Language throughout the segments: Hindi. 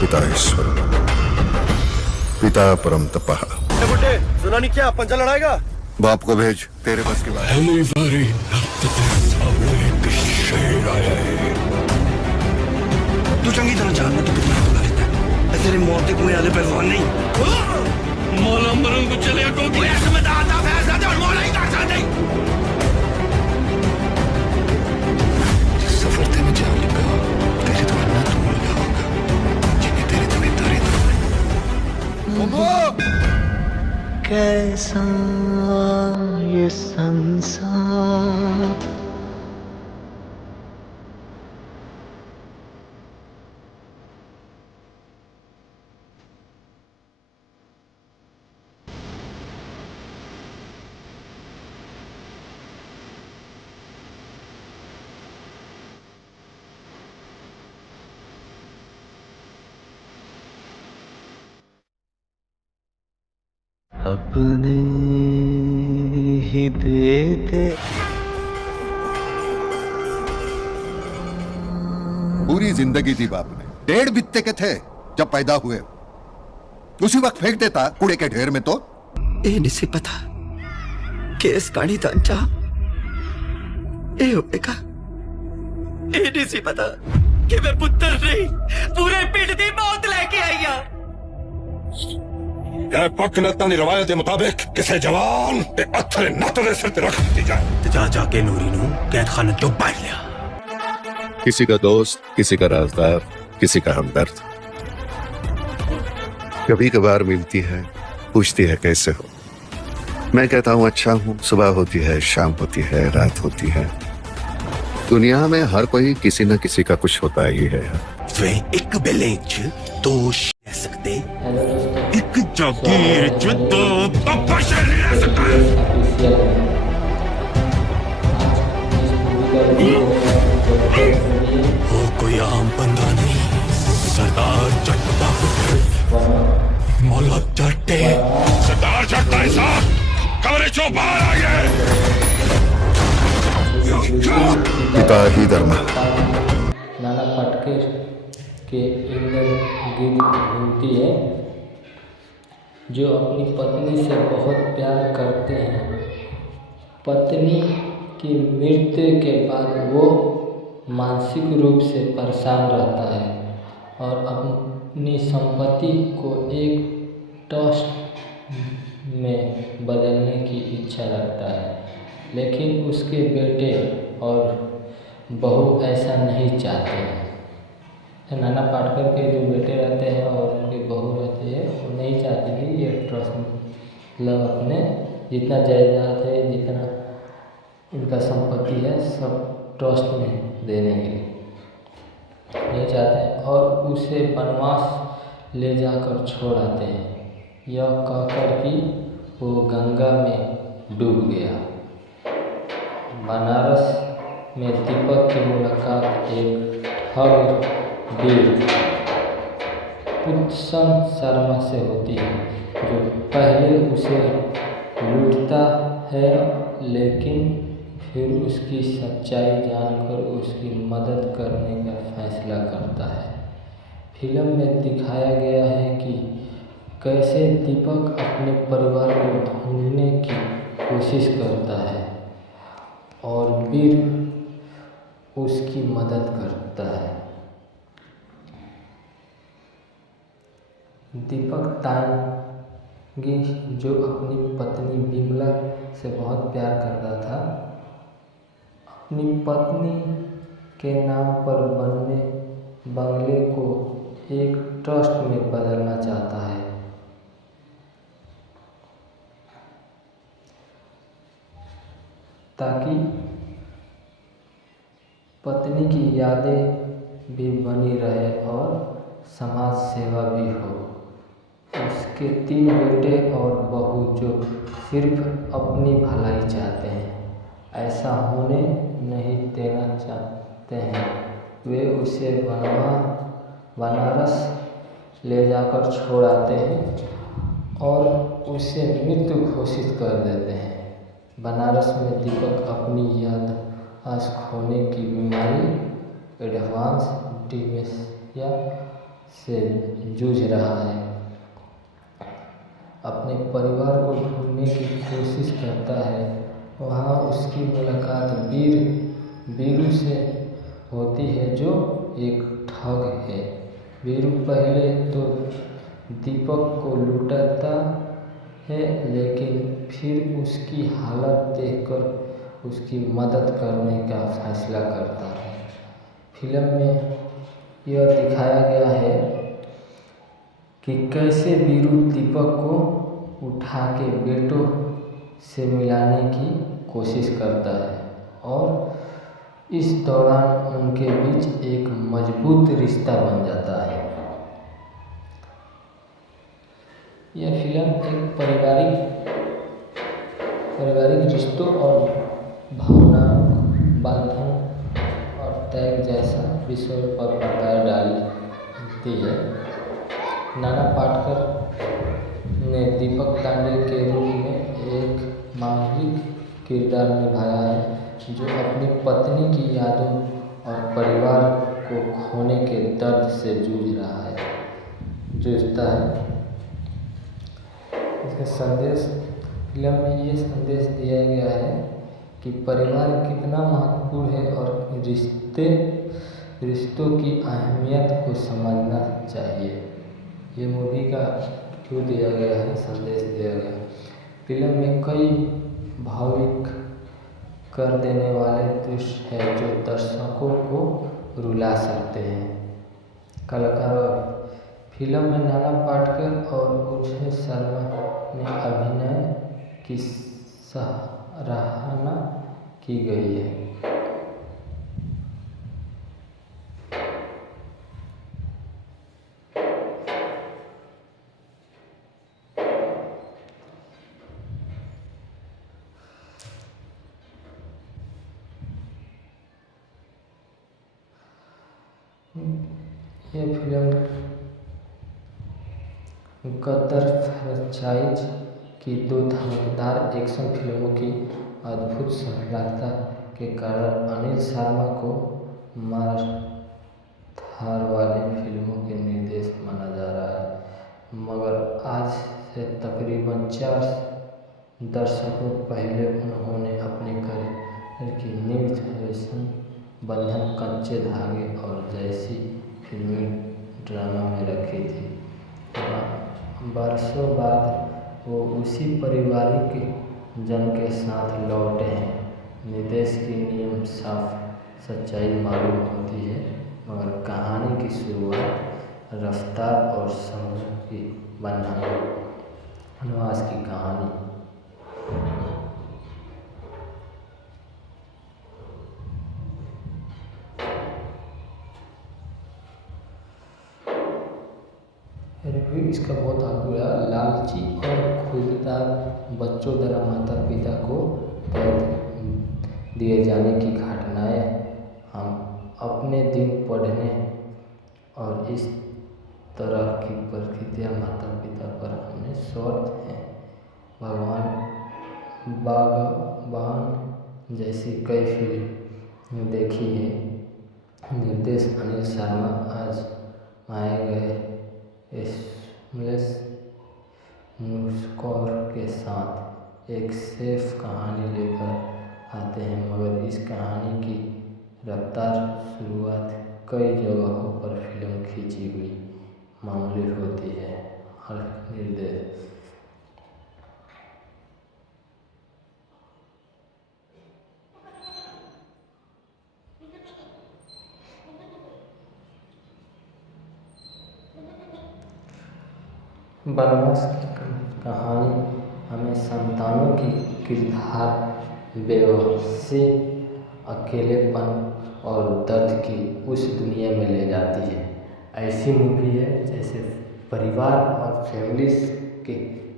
पिता ईश्वर, पिता परम तपः। बुड्ढे सुना नहीं क्या? पंजा लड़ाएगा? बाप को भेज, तेरे बस की बात। पहली बारी सामने एक शेर आया है। तू चंगी तरह जानना तो कितना बुला लेता है। तेरे मौत के कुएं वाले पहलवान नहीं। मौला मरंग को चले को ऐसे में दादा फैसला दे और मौला ही कर सकते। जिस सफर ते में जान लगा, तेरे तो अन्ना तुम लगा होगा, जिन्हें तेरे तुम्हें तारे कैसा ये संसार, अपने ही देते। पूरी जिंदगी दी बाप ने, 1.5 बित्ते के थे जब पैदा हुए, उसी वक्त फेंक देता कूड़े के ढेर में तो। ए नहीं पता केस काढ़ी तंचा ए होएगा। ए नहीं पता कि मैं पुत्र नहीं पूरे पिंड दी मौत लेके आई हां। पक नत्ता दी रवायत के मुताबिक किसी जवान ते अथरे नत्त दे सिर ते रख दी जाए। ते जा के नूरी नू कैद खाने चो बाहर लिया। किसी का दोस्त, किसी का राजदार, किसी का हमदर्द। कभी कभार मिलती है, पूछती है कैसे हो। मैं कहता हूँ अच्छा हूँ। सुबह होती है, शाम होती है, रात होती है। दुनिया में हर कोई किसी न किसी का कुछ होता ही है। वे एक बेले च दो रह सकते, एक जागीर च दो पापा शेर नहीं रह सकता। वो कोई आम बंदा नहीं, सरदार जट मौला जट है। सरदार जट भाई साहब कमरे चो बाहर आ गए। पिता ही धर्म। नाना पाटेकर के इर्द गिर्द घूमती है, जो अपनी पत्नी से बहुत प्यार करते हैं। पत्नी की मृत्यु के बाद वो मानसिक रूप से परेशान रहता है और अपनी संपत्ति को एक ट्रस्ट में बदलने की इच्छा रखता है, लेकिन उसके बेटे और बहू ऐसा नहीं चाहते हैं। नाना पाटेकर के जो बेटे रहते हैं और उनके बहू रहते हैं, वो नहीं चाहते कि ये ट्रस्ट मतलब अपने जितना जायदाद है, जितना इनका संपत्ति है, सब ट्रस्ट में देने के लिए नहीं चाहते हैं और उसे वनवास ले जाकर छोड़ आते हैं, यह कहकर कि वो गंगा में डूब गया। बनारस में दीपक की मुलाकात एक ठग वीर पुत्सन शर्मा से होती है, जो पहले उसे लूटता है लेकिन फिर उसकी सच्चाई जानकर उसकी मदद करने का फैसला करता है। फिल्म में दिखाया गया है कि कैसे दीपक अपने परिवार को ढूंढने की कोशिश करता है और वीर उसकी मदद करता है। दीपक तांगी, जो अपनी पत्नी बिमला से बहुत प्यार करता था, अपनी पत्नी के नाम पर बनने बंगले को एक ट्रस्ट में बदलना चाहता है। ताकि पत्नी की यादें भी बनी रहे और समाज सेवा भी हो। उसके 3 बेटे और बहू जो सिर्फ अपनी भलाई चाहते हैं, ऐसा होने नहीं देना चाहते हैं। वे उसे बनारस ले जाकर छोड़ आते हैं और उसे मृत्यु घोषित कर देते हैं। बनारस में दीपक अपनी याददाश्त खोने की बीमारी, एडवांस डिमेंशिया से जूझ रहा है। अपने परिवार को ढूंढने की कोशिश करता है। वहाँ उसकी मुलाकात वीरू से होती है जो एक ठग है। वीरू पहले तो दीपक को लुटाता है, लेकिन फिर उसकी हालत देखकर उसकी मदद करने का फैसला करता है। फिल्म में यह दिखाया गया है कि कैसे वीरू दीपक को उठा के बेटों से मिलाने की कोशिश करता है और इस दौरान उनके बीच एक मजबूत रिश्ता बन जाता है। यह फिल्म एक पारिवारिक रिश्तों और भावना बंधन और त्याग जैसा विषय पर प्रकाश डालती है। नाना पाटेकर ने दीपक तांडे के रूप में एक मांगलिक किरदार निभाया है जो अपनी पत्नी की यादों और परिवार को खोने के दर्द से जूझता है। इसका संदेश फिल्म में ये संदेश दिया गया है कि परिवार कितना महत्वपूर्ण है और रिश्तों की अहमियत को समझना चाहिए। ये मूवी का क्यों दिया गया है, संदेश दिया गया है। फिल्म में कई भावुक कर देने वाले दृश्य हैं जो दर्शकों को रुला सकते हैं। कलाकार फिल्म में नाना पाटेकर और उर्वशी शर्मा ने अभिनय की सराहना की गई है। यह फिल्म गदर फ्रेंचाइज की दो धमाकेदार एक्शन फिल्मों की अद्भुत सफलता के कारण अनिल शर्मा को मार धार वाली फिल्मों के निर्देशक माना जा रहा है, मगर आज से तकरीबन 4 दशकों पहले उन्होंने अपने करियर की नींव बंधन, कच्चे धागे और जैसी फिल्मी ड्रामा में रखी थी। बरसों बाद वो उसी पारिवारिक जन के साथ लौटे हैं। निर्देश की नियम साफ सच्चाई मालूम होती है, मगर कहानी की शुरुआत रफ्तार और समझ की वनवास की कहानी। रिव्यू इसका बहुत आगे लालची और खुददार बच्चों द्वारा माता पिता को कैद दिए जाने की घटनाएं हम अपने दिन पढ़ने और इस तरह की परिस्थितियां माता पिता पर हमें स्वार्थ हैं। बागबान जैसी कई फिल्म देखी है। निर्देश अनिल शर्मा आज आए गए एसएमएस मुस्कोर के साथ एक सेफ कहानी लेकर आते हैं, मगर इस कहानी की रफ्तार शुरुआत कई जगहों पर फिल्म खींची हुई मामूली होती है। हर निर्देश वनवास की कहानी हमें संतानों की किरदार बेबसी, अकेलेपन और दर्द की उस दुनिया में ले जाती है। ऐसी मूवी है जैसे परिवार और फैमिलीज के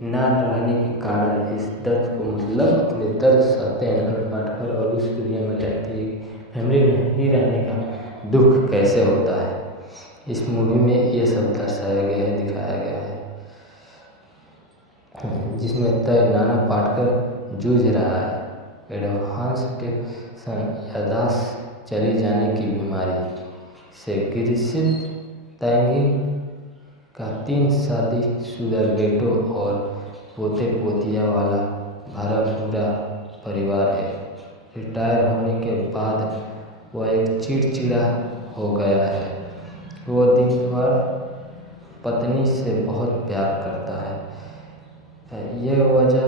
ना रहने के कारण इस दर्द को अपने दर्द सहते हैं नाना पाटेकर और उस दुनिया में रहती है। फैमिली में नहीं रहने का दुख कैसे होता है, इस मूवी में ये सब दर्शाया गया है, दिखाया गया है, जिसमें तय नाना पाटेकर जूझ रहा है एडवांस टेंशन याददाश्त चली जाने की बीमारी से ग्रसित। तैंगी 3 शादीशुदा बेटों और पोते पोतियां वाला भरा पूरा परिवार है। रिटायर होने के बाद वह एक चिड़चिड़ा हो गया है। वो दिन भर पत्नी से बहुत प्यार करता है। यह वजह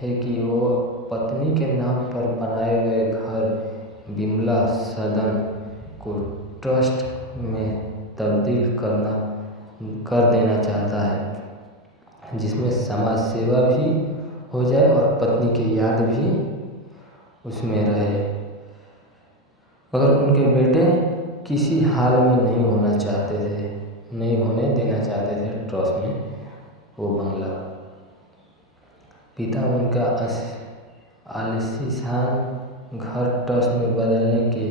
है कि वो पत्नी के नाम पर बनाए गए घर बिमला सदन को ट्रस्ट में तब्दील कर देना चाहता है, जिसमें समाज सेवा भी हो जाए और पत्नी की याद भी उसमें रहे। मगर उनके बेटे किसी हाल में नहीं होने देना चाहते थे ट्रस्ट में वो बंगला। पिता उनका आलीशान घर ट्रस्ट में बदलने के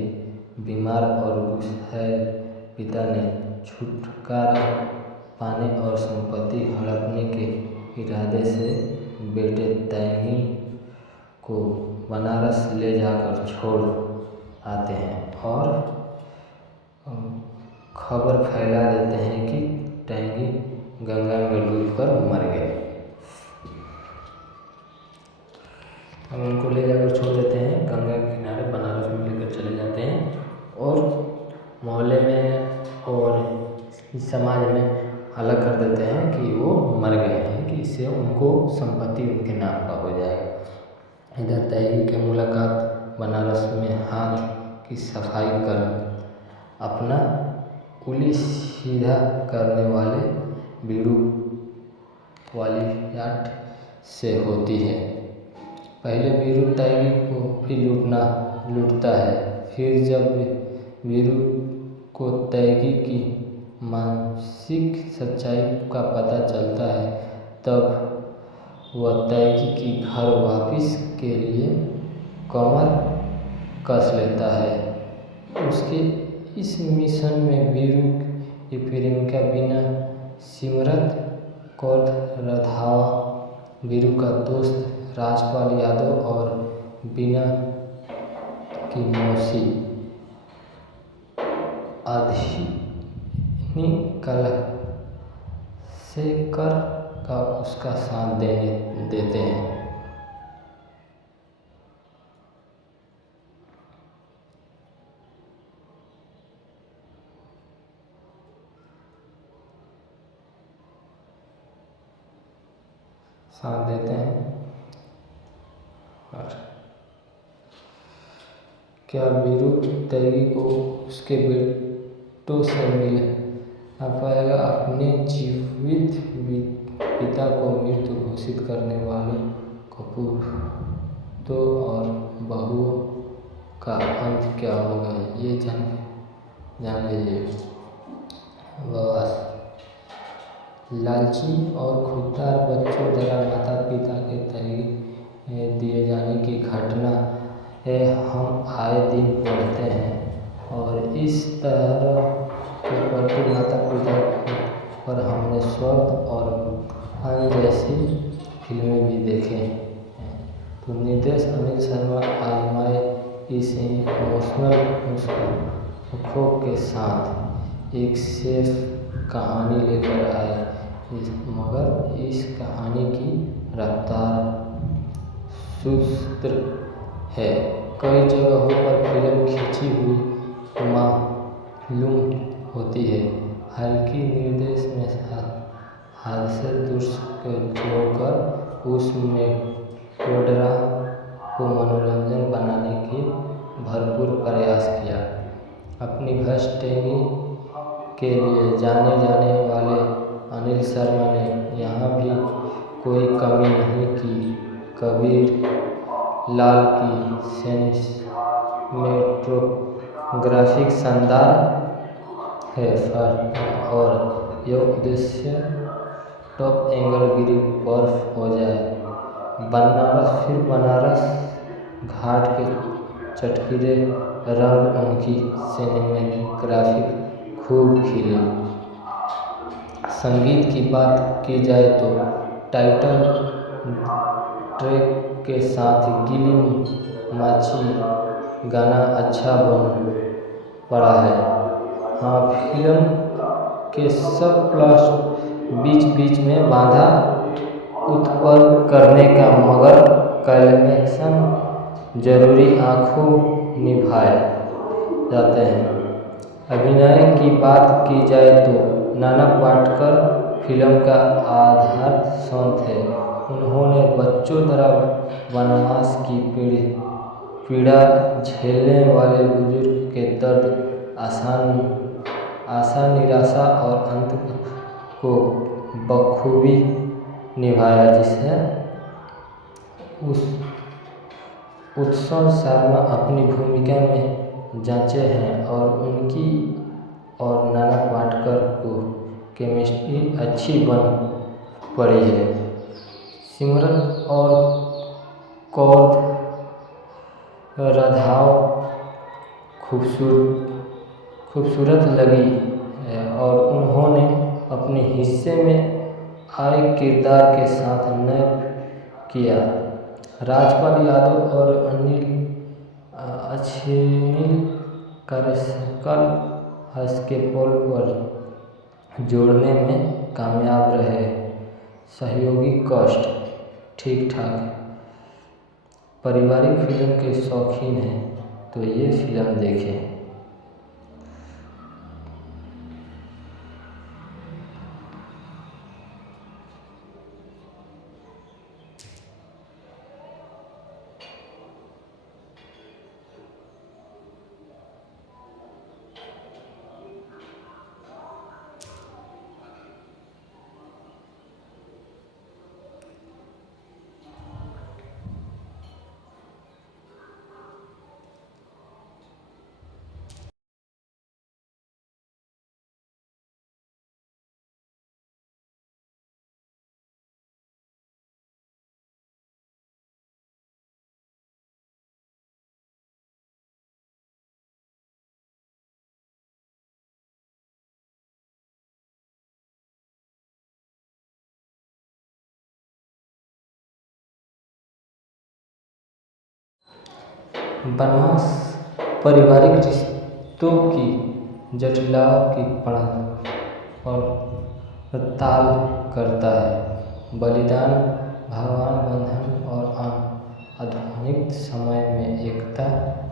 बीमार और गुस्सैल पिता ने छुटकारा पाने और संपत्ति हड़पने के इरादे से बेटे तैमी को बनारस ले जाकर छोड़ आते हैं और खबर फैला देते हैं कि टैंगी गंगा में डूबकर मर गए। हम उनको ले जाकर छोड़ देते हैं गंगा के किनारे, बनारस में लेकर चले जाते हैं और मोहल्ले में और समाज में अलग कर देते हैं कि वो मर गए हैं, कि इससे उनको संपत्ति उनके नाम का हो जाएगा। इधर तैगी की मुलाकात बनारस में हाथ की सफाई कर अपना उंगली सीधा करने वाले बीड़ू वाली याट से होती है। पहले बीरू तैगी को भी लूटता है। फिर जब बीरू को तैगी की मानसिक सच्चाई का पता चलता है, तब वह तैगी की घर वापस के लिए कमर कस लेता है। उसके इस मिशन में बीरू की प्रेमिका बिना सिमरत कौर रंधावा, बीरू का दोस्त राजपाल यादव और बीना की मौसी अधीनी कलशेखर का उसका साथ देते हैं। और क्या बीरू तैगी को उसके बेटों से मिल ना पाएगा? अपने जीवित पिता को मृत घोषित करने वाले कपूतों और बहुओं का अंत क्या होगा, ये जान लीजिए। लालची और खुददार बच्चों द्वारा माता पिता के तैगी दिए जाने की घटना हम आए दिन पढ़ते हैं और इस तरह के प्रति माता पिता पर हमने स्वर्ग और अन जैसी फिल्में भी देखे हैं। तो निर्देश अनिल शर्मा आजमाए इस इमोशनल नुस्खों के साथ एक सेफ कहानी लेकर आए, मगर इस कहानी की रफ्तार सुस्त है। कई जगहों पर फिल्म खींची हुई मालूम होती है। हल्की निर्देश में हादसे दृश्य जोड़कर उसमें कोडरा को मनोरंजन बनाने की भरपूर प्रयास किया। अपनी भ्रष्ट टैगी के लिए जाने वाले अनिल शर्मा ने यहाँ भी कोई कमी नहीं की। कबीर लाल की सिनेमेटोग्राफिक शानदार है और यह उद्देश्य टॉप एंगल गिरी बर्फ हो जाए। बनारस घाट के चटकीले रंग उनकी सिनेमेटोग्राफिक खूब खिले। संगीत की बात की जाए तो टाइटल ट्रैक के साथ गिली माची गाना अच्छा बन पड़ा है। हाँ, फिल्म के सब प्लॉट बीच बीच में बाधा उत्पन्न करने का, मगर क्लाइमेक्स जरूरी आंखों निभाए जाते हैं। अभिनय की बात की जाए तो नाना पाटेकर फिल्म का आधार स्तंभ थे। उन्होंने बच्चों द्वारा वनवास की पीड़ा झेलने वाले बुजुर्ग के दर्द, आशा, निराशा और अंत को बखूबी निभाया, जिसे उत्सव शर्मा अपनी भूमिका में जांचे हैं और उनकी और नाना पाटेकर को केमिस्ट्री अच्छी बन पड़ी है। सिमरन और कौर राधाव खूबसूरत लगी है और उन्होंने अपने हिस्से में आए किरदार के साथ नए किया। राजपाल यादव और अनिल कार्यकाल हस्केपोल पर जोड़ने में कामयाब रहे। सहयोगी कास्ट ठीक ठाक। पारिवारिक फिल्म के शौकीन हैं तो ये फिल्म देखें। वनवास पारिवारिक रिश्तों की जटिलताओं की पड़ताल करता है। बलिदान, भगवान बंधन और आधुनिक समय में एकता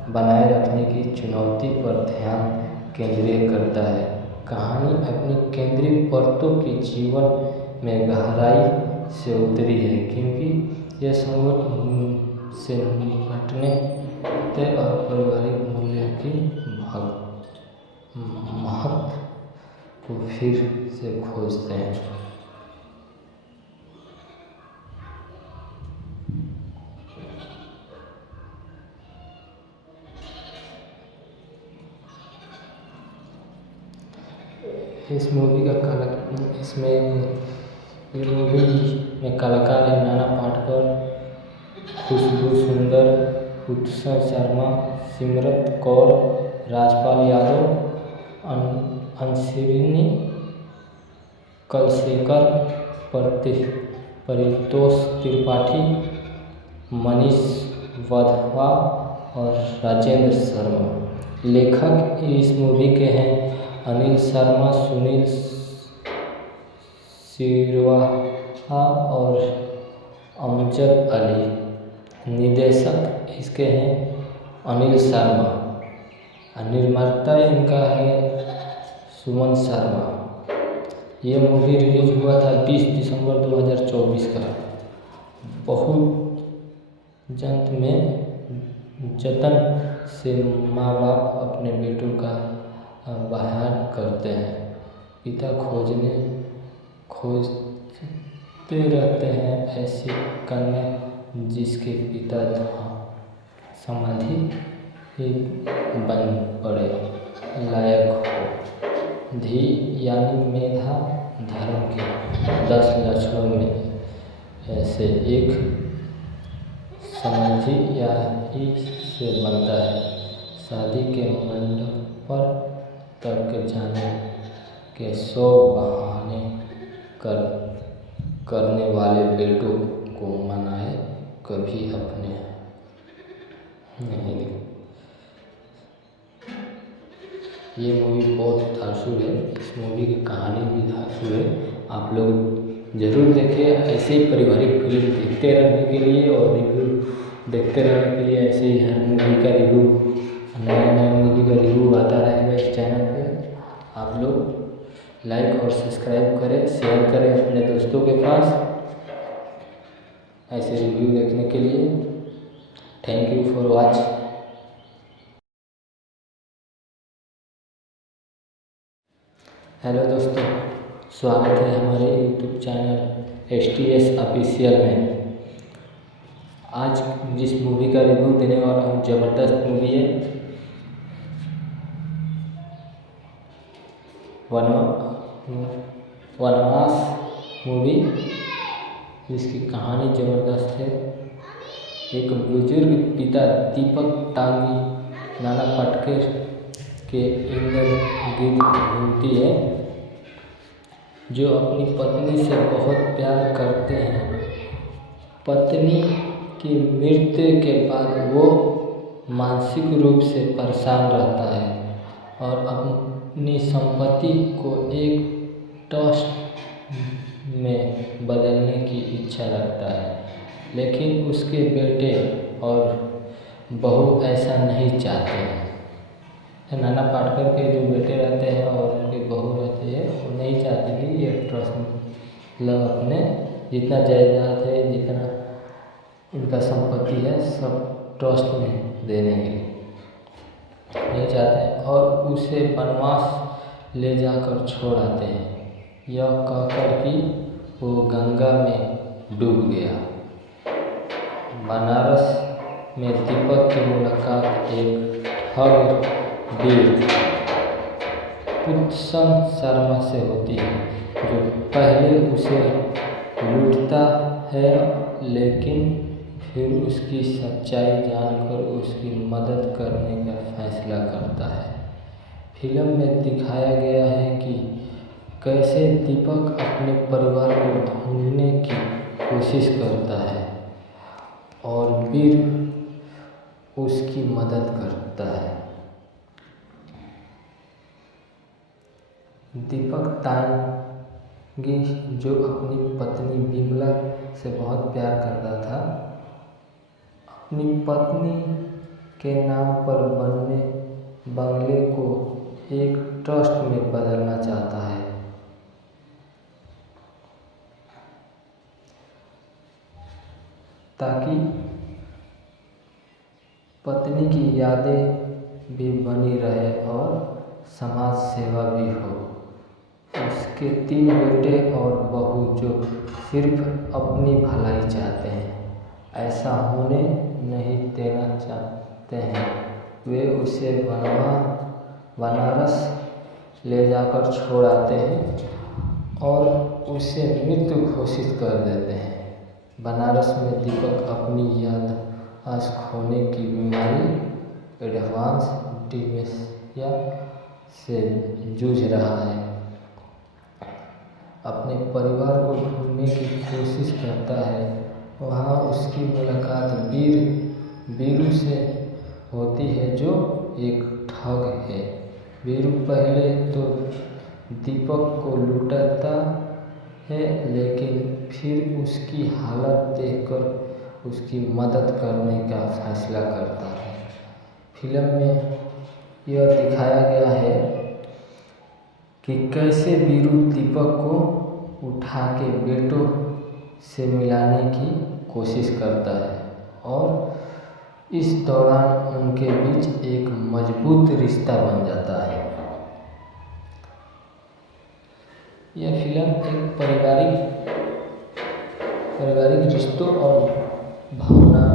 बनाए रखने की चुनौती पर ध्यान केंद्रित करता है। कहानी अपनी केंद्रीय परतों के जीवन में गहराई से उतरी है, क्योंकि यह संकट से निपटने और पारिवारिक मूल्यों की महत्व को फिर से खोजते हैं। इस मूवी में कलाकार हैं नाना पाटेकर, खुशबू सुंदर, उत्सव शर्मा, सिमरन कौर, राजपाल यादव, अंशरिनी कलशेखर, परितोष त्रिपाठी, मनीष वधवा और राजेंद्र शर्मा। लेखक इस मूवी के हैं अनिल शर्मा, सुनील सिरवाहा और अमजद अली। निर्देशक इसके हैं अनिल शर्मा। निर्माता इनका है सुमन शर्मा। ये मूवी रिलीज हुआ था 20 दिसंबर 2024 का। बहुत जतन से माँ बाप अपने बेटों का बयान करते हैं। पिता खोजते रहते हैं ऐसी कन्या जिसके पिता समाधि बन पड़े लायक हो। धी यानी मेधा धर्म के 10 लक्षणों में से एक समाधि या ही से बनता है। शादी के मंडप पर तक जाने के 100 बहाने करने वाले बेटों को मनाए कभी अपने नहीं। ये मूवी बहुत धांसू है। इस मूवी की कहानी भी धांसू है। आप लोग ज़रूर देखें। ऐसे ही पारिवारिक फिल्म देखते रहने के लिए और रिव्यू देखते रहने के लिए ऐसे ही हर मूवी का रिव्यू, नया नया मूवी का रिव्यू आता रहेगा इस चैनल पे। आप लोग लाइक और सब्सक्राइब करें, शेयर करें अपने दोस्तों के पास ऐसे रिव्यू देखने के लिए। Thank you for watch. Hello दोस्तों, स्वागत है हमारे यूट्यूब चैनल STS ऑफिशियल में। आज जिस मूवी का रिव्यू देने वाला हूँ ज़बरदस्त मूवी है वनवास मूवी, जिसकी कहानी ज़बरदस्त है। एक बुजुर्ग पिता दीपक टांगी नाना पाटेकर के इर्द गिर्द घूमती है, जो अपनी पत्नी से बहुत प्यार करते हैं। पत्नी की मृत्यु के बाद वो मानसिक रूप से परेशान रहता है और अपनी संपत्ति को एक ट्रस्ट में बदलने की इच्छा रखता है, लेकिन उसके बेटे और बहू ऐसा नहीं चाहते हैं। नाना पाटेकर के जो बेटे रहते हैं और उनके बहू रहती है, वो नहीं चाहते कि ये ट्रस्ट मतलब अपने जितना जायदाद है, जितना उनका संपत्ति है, सब ट्रस्ट में देने के लिए नहीं चाहते हैं और उसे वनवास ले जाकर छोड़ आते हैं, यह कहकर कि वो गंगा में डूब गया। बनारस में दीपक की मुलाकात एक ठग वीर पुत्सन शर्मा से होती है, जो पहले उसे लूटता है लेकिन फिर उसकी सच्चाई जानकर उसकी मदद करने का फैसला करता है। फिल्म में दिखाया गया है कि कैसे दीपक अपने परिवार को ढूंढने की कोशिश करता है और वीर उसकी मदद करता है। दीपक टांगी जो अपनी पत्नी विमला से बहुत प्यार करता था, अपनी पत्नी के नाम पर बने बंगले को एक ट्रस्ट में बदलना चाहता है। ताकि पत्नी की यादें भी बनी रहे और समाज सेवा भी हो। उसके 3 बेटे और बहू जो सिर्फ अपनी भलाई चाहते हैं, ऐसा होने नहीं देना चाहते हैं। वे उसे बनारस ले जाकर छोड़ आते हैं और उसे मृत्यु घोषित कर देते हैं। बनारस में दीपक अपनी याददाश्त खोने की बीमारी एडवांस डिमेंशिया से जूझ रहा है। अपने परिवार को ढूंढने की कोशिश करता है। वहाँ उसकी मुलाकात वीरू से होती है, जो एक ठग है। वीरू पहले तो दीपक को लूटता है, लेकिन फिर उसकी हालत देखकर उसकी मदद करने का फैसला करता है। फिल्म में यह दिखाया गया है कि कैसे वीरू दीपक को उठा के बेटों से मिलाने की कोशिश करता है और इस दौरान उनके बीच एक मजबूत रिश्ता बन जाता है। यह फिल्म एक पारिवारिक रिश्तों और भावना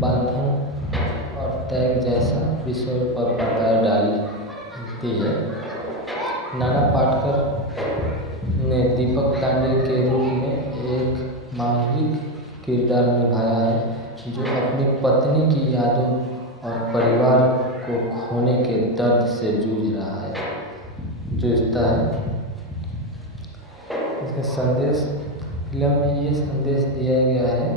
बंधन और त्याग जैसा विषय पर पर्दा डालती है। नाना पाटेकर ने दीपक टांगी के रूप में एक मांगलिक किरदार निभाया है, जो अपनी पत्नी की यादों और परिवार को खोने के दर्द से जूझता है। इसका संदेश फिल्म में ये संदेश दिया गया है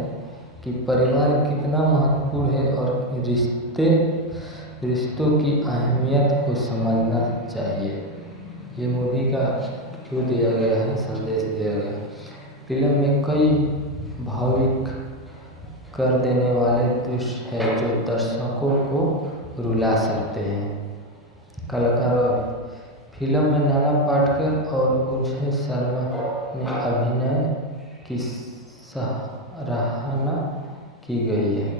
कि परिवार कितना महत्वपूर्ण है और रिश्तों की अहमियत को समझना चाहिए। ये मूवी का क्यों दिया गया है, संदेश दिया फिल्म में कई भावुक कर देने वाले दृश्य हैं जो दर्शकों को रुला सकते हैं। कलाकार फिल्म में नाना पाटेकर और उर्वशी शर्मा ने अभिनय की सराहना की गई है।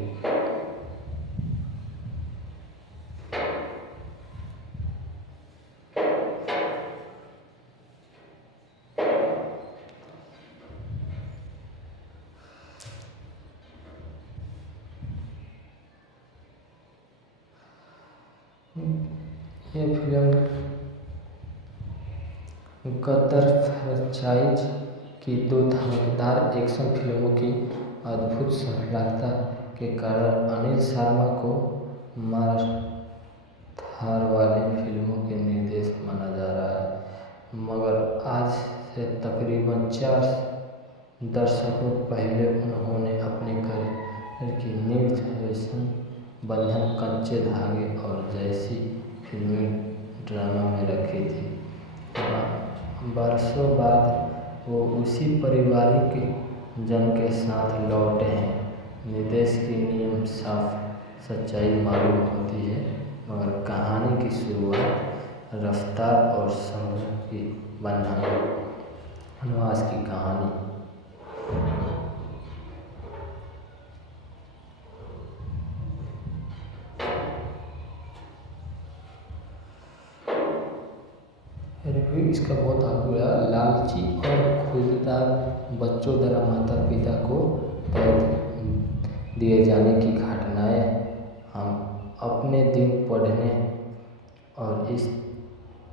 ये फिल्म गदर फ्रेंचाइज की दो धमाकेदार एक्शन फिल्मों की अद्भुत सफलता के कारण अनिल शर्मा को मार-धार वाली फिल्मों के निर्देशक माना जा रहा है। मगर आज से तकरीबन 4 दशकों पहले उन्होंने अपने करियर की नींव फैशन बंधन, कच्चे धागे और जैसी फिल्मी ड्रामा में रखी थी। बरसों बाद वो उसी पारिवारिक जन के साथ लौटे हैं। निर्देश की नियम साफ सच्चाई मालूम होती है, मगर कहानी की शुरुआत रफ्तार और संघर्ष की वनवास की कहानी। रिव्यू इसका बहुत आगे लालची और खुददार बच्चों द्वारा माता पिता को कैद दिए जाने की घटनाएं हम अपने दिन पढ़ने और इस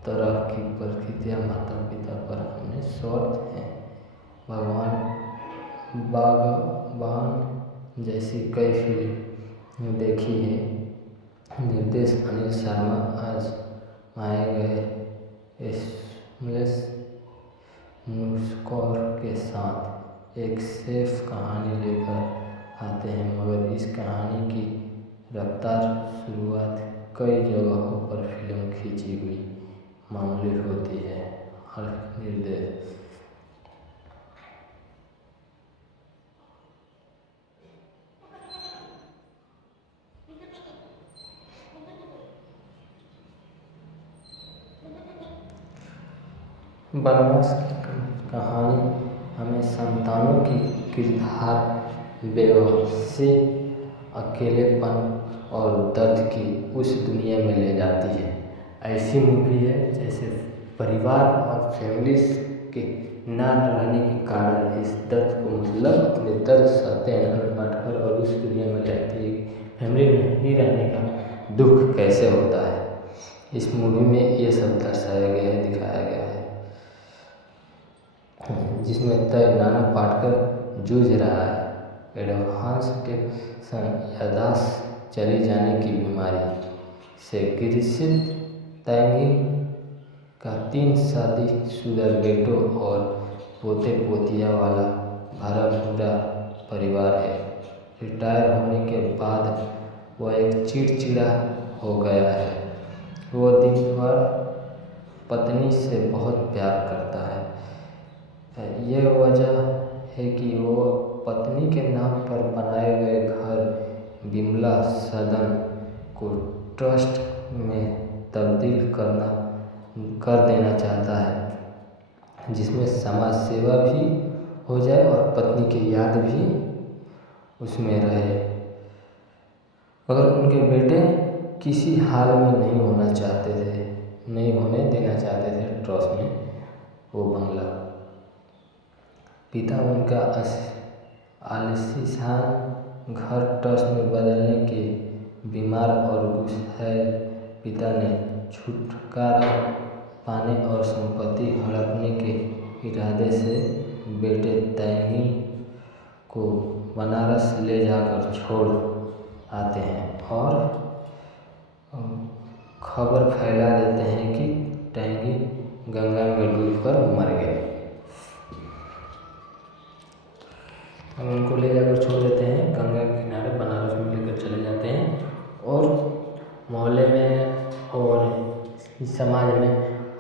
तरह की परिस्थितियां माता पिता पर हमें स्वार्थ हैं। बागबान जैसी कई फिल्म देखी है। निर्देश अनिल शर्मा आज आए गए एसएमएस नुस्खों के साथ एक सेफ कहानी लेकर आते हैं, मगर इस कहानी की रफ्तार शुरुआत कई जगहों पर फिल्म खींची हुई मामूली होती है। हर निर्देश वनवास की कहानी हमें संतानों की किरदार बेबसी, अकेलेपन और दर्द की उस दुनिया में ले जाती है। ऐसी मूवी है जैसे परिवार और फैमिलीज के ना रहने के कारण इस दर्द को अपने दर्द सहते हैं अनिल पाटेकर और उस दुनिया में रहती है। फैमिली में नहीं रहने का दुख कैसे होता है, इस मूवी में ये सब दर्शाया गया है, दिखाया गया है। जिसमें तय नाना पाटेकर जूझ रहा है एडवांस टेंशन, याददाश्त चली जाने की बीमारी से ग्रसित तैंगी का 3 शादीशुदा बेटों और पोते पोतिया वाला भरा पूरा परिवार है। रिटायर होने के बाद वह एक चिड़चिड़ा हो गया है। वो दिन भर पत्नी से बहुत प्यार करता है। यह वजह है कि वो पत्नी के नाम पर बनाए गए घर बिमला सदन को ट्रस्ट में तब्दील कर देना चाहता है, जिसमें समाज सेवा भी हो जाए और पत्नी की याद भी उसमें रहे। मगर उनके बेटे किसी हाल में नहीं होने देना चाहते थे ट्रस्ट में वो बंगला। पिता उनका आलीशान घर ट्रस्ट में बदलने के बीमार और गुस्सैल पिता ने छुटकारा पाने और संपत्ति हड़पने के इरादे से बेटे तैंगी को बनारस ले जाकर छोड़ आते हैं और खबर फैला देते हैं कि तैंगी गंगा में डूबकर मर गए। हम उनको ले जाकर छोड़ देते हैं गंगा के किनारे, बनारस में लेकर चले जाते हैं और मोहल्ले में और इस समाज में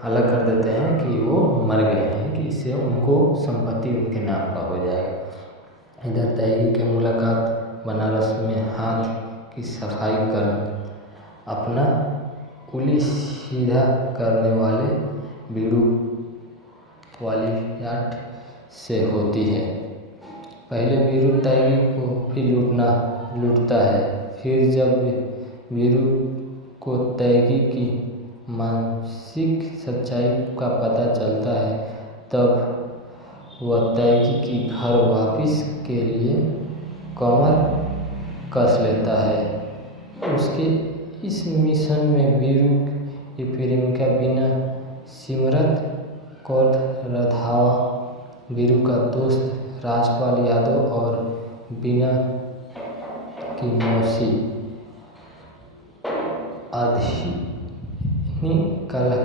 अलग कर देते हैं कि वो मर गए हैं, कि इससे उनको संपत्ति उनके नाम का हो जाएगा। इधर तैगी की मुलाकात बनारस में हाथ की सफाई कर अपना उंगली सीधा करने वाले बीरू वाली याट से होती है। पहले बीरू तैगी को भी लूटता है। फिर जब बीरू को तैगी की मानसिक सच्चाई का पता चलता है तब वह तैगी की घर वापस के लिए कमर कस लेता है। उसके इस मिशन में बीरू की प्रेमिका बीना सिमरत कौर रंधावा, बीरू का दोस्त राजपाल यादव और बीना की मौसी अधीनी कला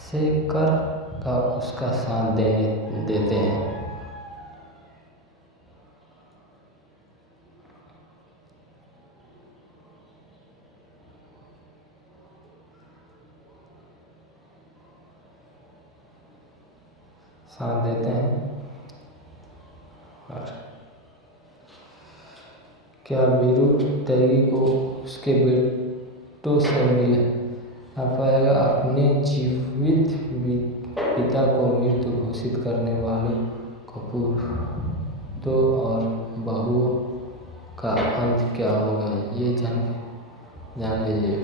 शेखर का उसका साथ देते हैं। और क्या बीरू तैगी को उसके बेटों से मिल पाएगा? अपने जीवित पिता को मृत घोषित करने वाले कपूर और बहुओं का अंत क्या होगा, ये जान लीजिए।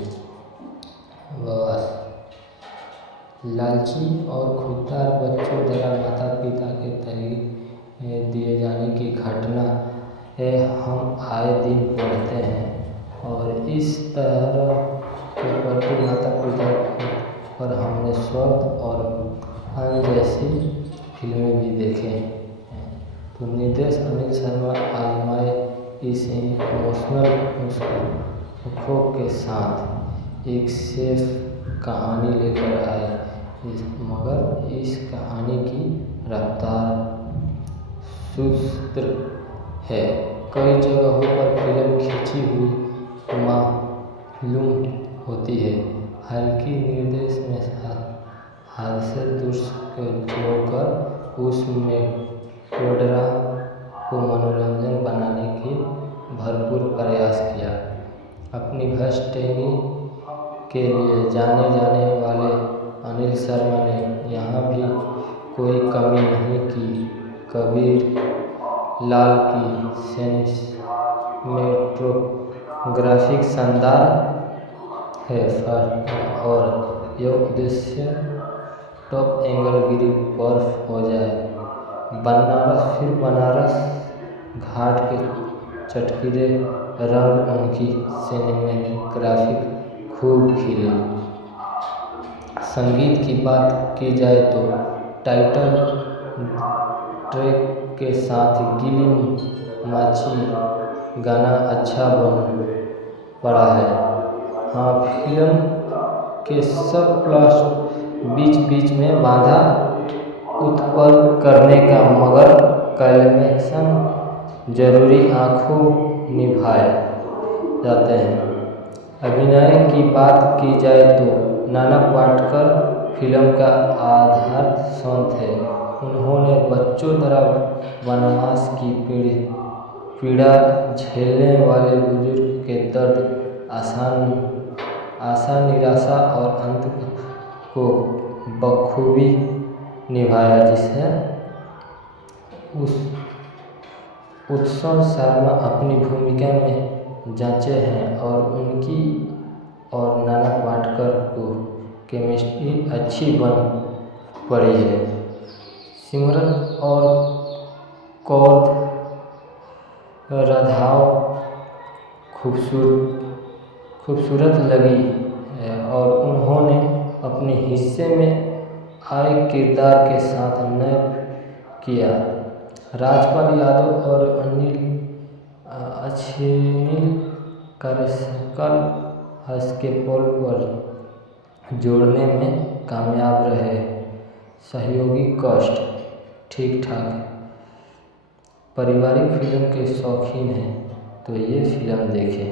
लालची और खुददार बच्चों द्वारा माता पिता के तैगी दिए जाने की घटना हम आए दिन पढ़ते हैं और इस तरह के प्रति माता पिता पर हमने स्वर्ग और अन जैसी फिल्में भी देखे हैं। तो निर्देश अनिल शर्मा आजमाए इस इमोशनल नुस्खों के साथ एक सेफ कहानी लेकर आए, मगर इस कहानी की रफ्तार सुस्त है। कई जगहों पर फिल्म खींची हुई मालूम होती है। हल्की निर्देश में हादसे दृश्य जोड़कर उस मेलोड्रामा को मनोरंजन बनाने की भरपूर प्रयास किया। अपनी भ्रष्टगी के लिए जाने वाले अनिल शर्मा ने यहाँ भी कोई कमी नहीं की। कबीर लाल की सिनेमेटोग्राफिक शानदार है और यह उद्देश्य टॉप एंगल गिरी बर्फ हो जाए। बनारस घाट के चटकीले रंग उनकी सिनेमेटोग्राफिक खूब खिले। संगीत की बात की जाए तो टाइटल ट्रैक के साथ गिली माछी गाना अच्छा बन पड़ा है। हाँ, फिल्म के सब प्लॉट बीच में बाधा उत्पन्न करने का, मगर क्लाइमेक्स जरूरी आंखों निभाए जाते हैं। अभिनय की बात की जाए तो नाना पाटेकर फिल्म का आधार स्तंभ है। उन्होंने बच्चों द्वारा वनवास की पीड़ा झेलने वाले बुजुर्ग के दर्द, आशा, निराशा और अंत को बखूबी निभाया, जिसे उत्सव शर्मा अपनी भूमिका में जांचे हैं और उनकी और नाना पाटेकर को केमिस्ट्री अच्छी बन पड़ी है। सिमरत और कौर रंधावा खूबसूरत लगी है और उन्होंने अपने हिस्से में आए किरदार के साथ नैप किया। राजपाल यादव और अनिल कार्यकाल हंस के पोल पर जोड़ने में कामयाब रहे। सहयोगी कास्ट ठीक ठाक। पारिवारिक फिल्म के शौकीन हैं तो ये फिल्म देखें।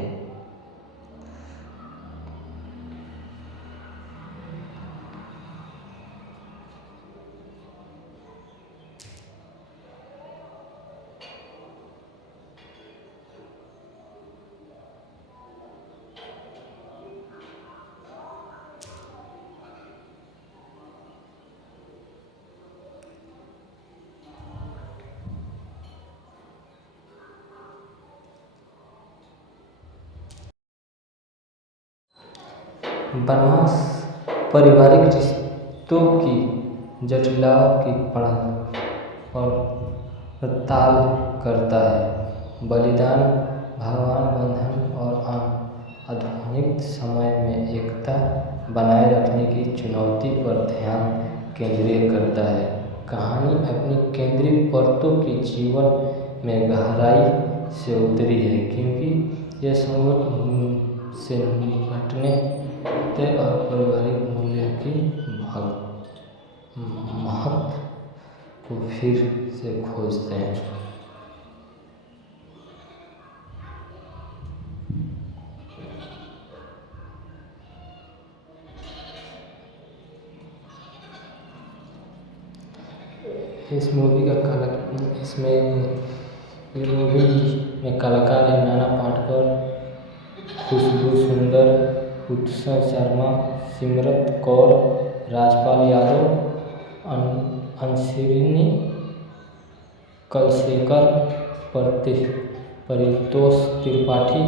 वनवास पारिवारिक रिश्तों की जटिलताओं की पड़ताल करता है। बलिदान, भगवान बंधन और आधुनिक समय में एकता बनाए रखने की चुनौती पर ध्यान केंद्रित करता है। कहानी अपनी केंद्रीय परतों के जीवन में गहराई से उतरी है, क्योंकि यह संकट से निपटने और पारिवारिक मूल्यों की महत्व को फिर से खोजते हैं। इस मूवी में कलाकार हैं नाना पाटेकर, खुशबू सुंदर, उत्सव शर्मा, सिमरत कौर, राजपाल यादव, अंशरिनी कलशेखर, परितोष त्रिपाठी,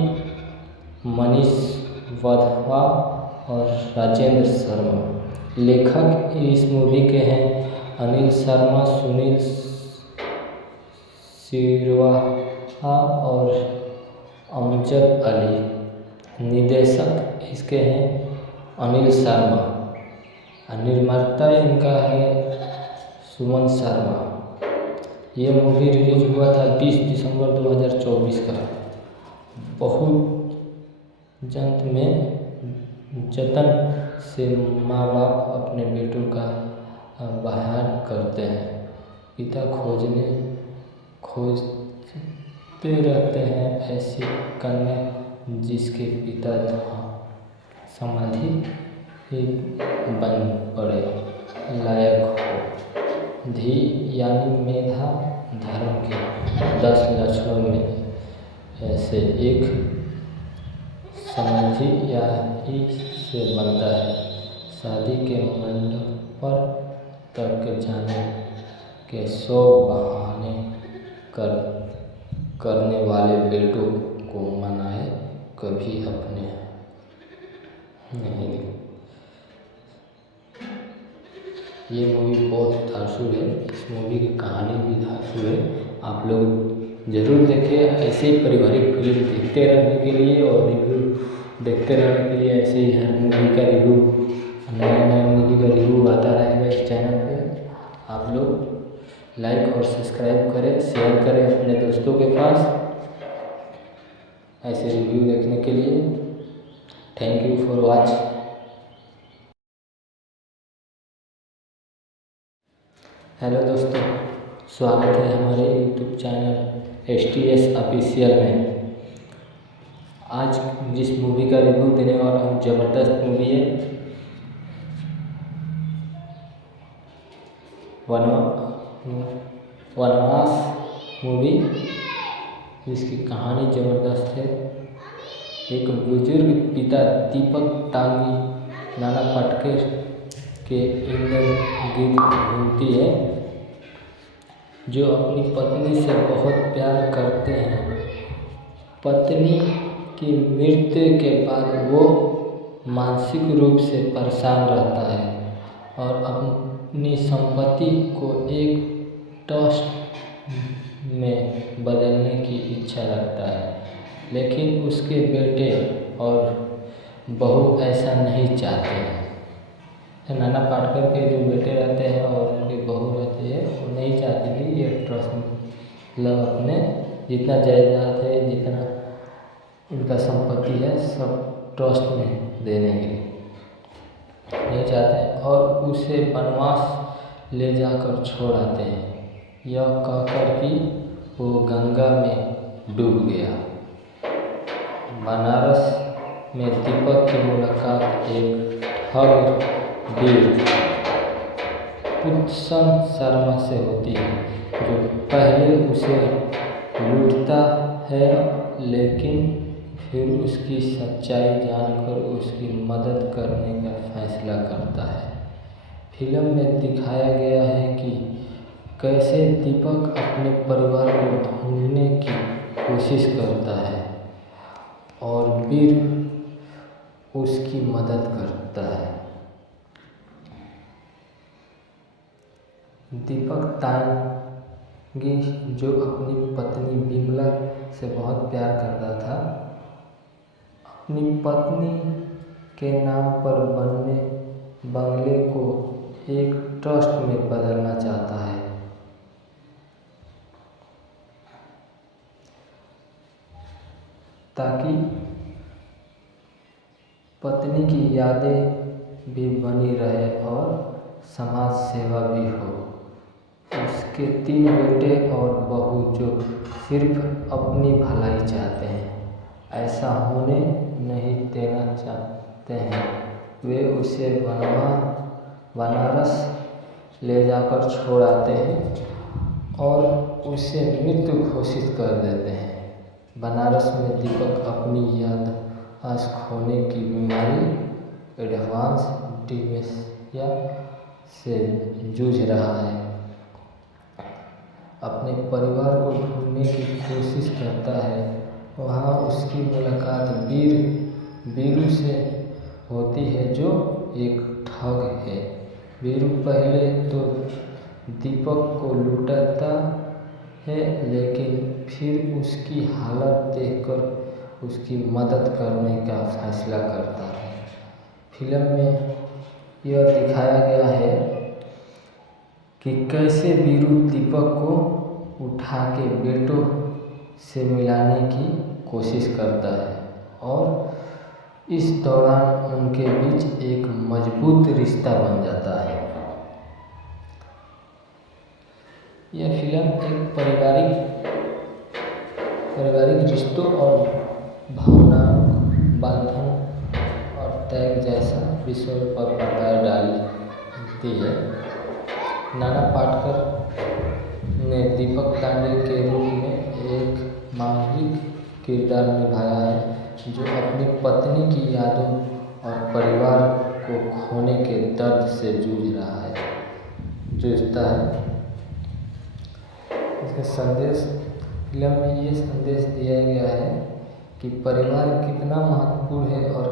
मनीष वधवा और राजेंद्र शर्मा। लेखक इस मूवी के हैं अनिल शर्मा, सुनील सिरवाहा और अमजद अली। निर्देशक इसके हैं अनिल शर्मा। निर्माता इनका है सुमन शर्मा। ये मूवी रिलीज हुआ था 20 दिसंबर 2024 का। बहुत जतन से माँ बाप अपने बेटों का बयान करते हैं। पिता खोजते रहते हैं ऐसी कन्या जिसके पिता समाधि बन पड़े लायक हो। धी यानी मेधा धर्म के 10 लक्षणों में से एक समाधि या ही से बनता है। शादी के मंडप पर तक जाने के 100 बहाने करने वाले बेटों को मनाए कभी अपने नहीं। ये मूवी बहुत धांसू है। इस मूवी की कहानी भी धांसू है। आप लोग ज़रूर देखें। ऐसे ही पारिवारिक फिल्म देखते रहने के लिए और रिव्यू देखते रहने के लिए ऐसे ही हर मूवी का रिव्यू, नया मूवी का रिव्यू आता रहेगा इस चैनल पे। आप लोग लाइक और सब्सक्राइब करें, शेयर करें अपने दोस्तों के पास ऐसे रिव्यू देखने के लिए। Thank you for watch. Hello दोस्तों, स्वागत है हमारे यूट्यूब चैनल STS ऑफिशियल में। आज जिस मूवी का रिव्यू देने वाला हूँ ज़बरदस्त मूवी है वनवास मूवी, जिसकी कहानी ज़बरदस्त है। एक बुजुर्ग पिता दीपक टांगी नाना पाटेकर के इर्द गिर्द घूमती है, जो अपनी पत्नी से बहुत प्यार करते हैं। पत्नी की मृत्यु के बाद वो मानसिक रूप से परेशान रहता है और अपनी संपत्ति को एक ट्रस्ट में बदलने की इच्छा रखता है, लेकिन उसके बेटे और बहू ऐसा नहीं चाहते हैं। नाना पाटेकर के जो बेटे रहते हैं और उनकी बहू रहती है, वो नहीं चाहती कि ये ट्रस्ट मतलब अपने जितना जायदाद है, जितना इनका संपत्ति है, सब ट्रस्ट में देने के लिए नहीं चाहते हैं और उसे वनवास ले जाकर छोड़ आते हैं, यह कहकर कि वो गंगा में डूब गया। बनारस में दीपक की मुलाकात एक ठग वीर उत्सव शर्मा से होती है, जो पहले उसे लूटता है लेकिन फिर उसकी सच्चाई जानकर उसकी मदद करने का फैसला करता है। फिल्म में दिखाया गया है कि कैसे दीपक अपने परिवार को ढूंढने की कोशिश करता है और वीर उसकी मदद करता है। दीपक तांगी जो अपनी पत्नी बिमला से बहुत प्यार करता था, अपनी पत्नी के नाम पर बनने बंगले को एक ट्रस्ट में बदलना चाहता है। ताकि पत्नी की यादें भी बनी रहे और समाज सेवा भी हो। उसके 3 बेटे और बहू जो सिर्फ अपनी भलाई चाहते हैं, ऐसा होने नहीं देना चाहते हैं। वे उसे बनारस ले जाकर छोड़ आते हैं और उसे मृत घोषित कर देते हैं। बनारस में दीपक अपनी याददाश्त खोने की बीमारी एडवांस डिमेंशिया से जूझ रहा है। अपने परिवार को ढूंढने की कोशिश करता है। वहाँ उसकी मुलाकात वीरू से होती है जो एक ठग है। वीरू पहले तो दीपक को लूटता है, लेकिन फिर उसकी हालत देखकर उसकी मदद करने का फैसला करता है। फिल्म में यह दिखाया गया है कि कैसे वीरू दीपक को उठा के बेटों से मिलाने की कोशिश करता है और इस दौरान उनके बीच एक मजबूत रिश्ता बन जाता है। यह फिल्म एक पारिवारिक रिश्तों और भावना बंधन और त्याग जैसा विषय पर पर्दा डालती है। नाना पाटेकर ने दीपक तांडे के रूप में एक मामूलिक किरदार निभाया है जो अपनी पत्नी की यादों और परिवार को खोने के दर्द से जूझता है। इसका संदेश फिल्म में ये संदेश दिया गया है कि परिवार कितना महत्वपूर्ण है और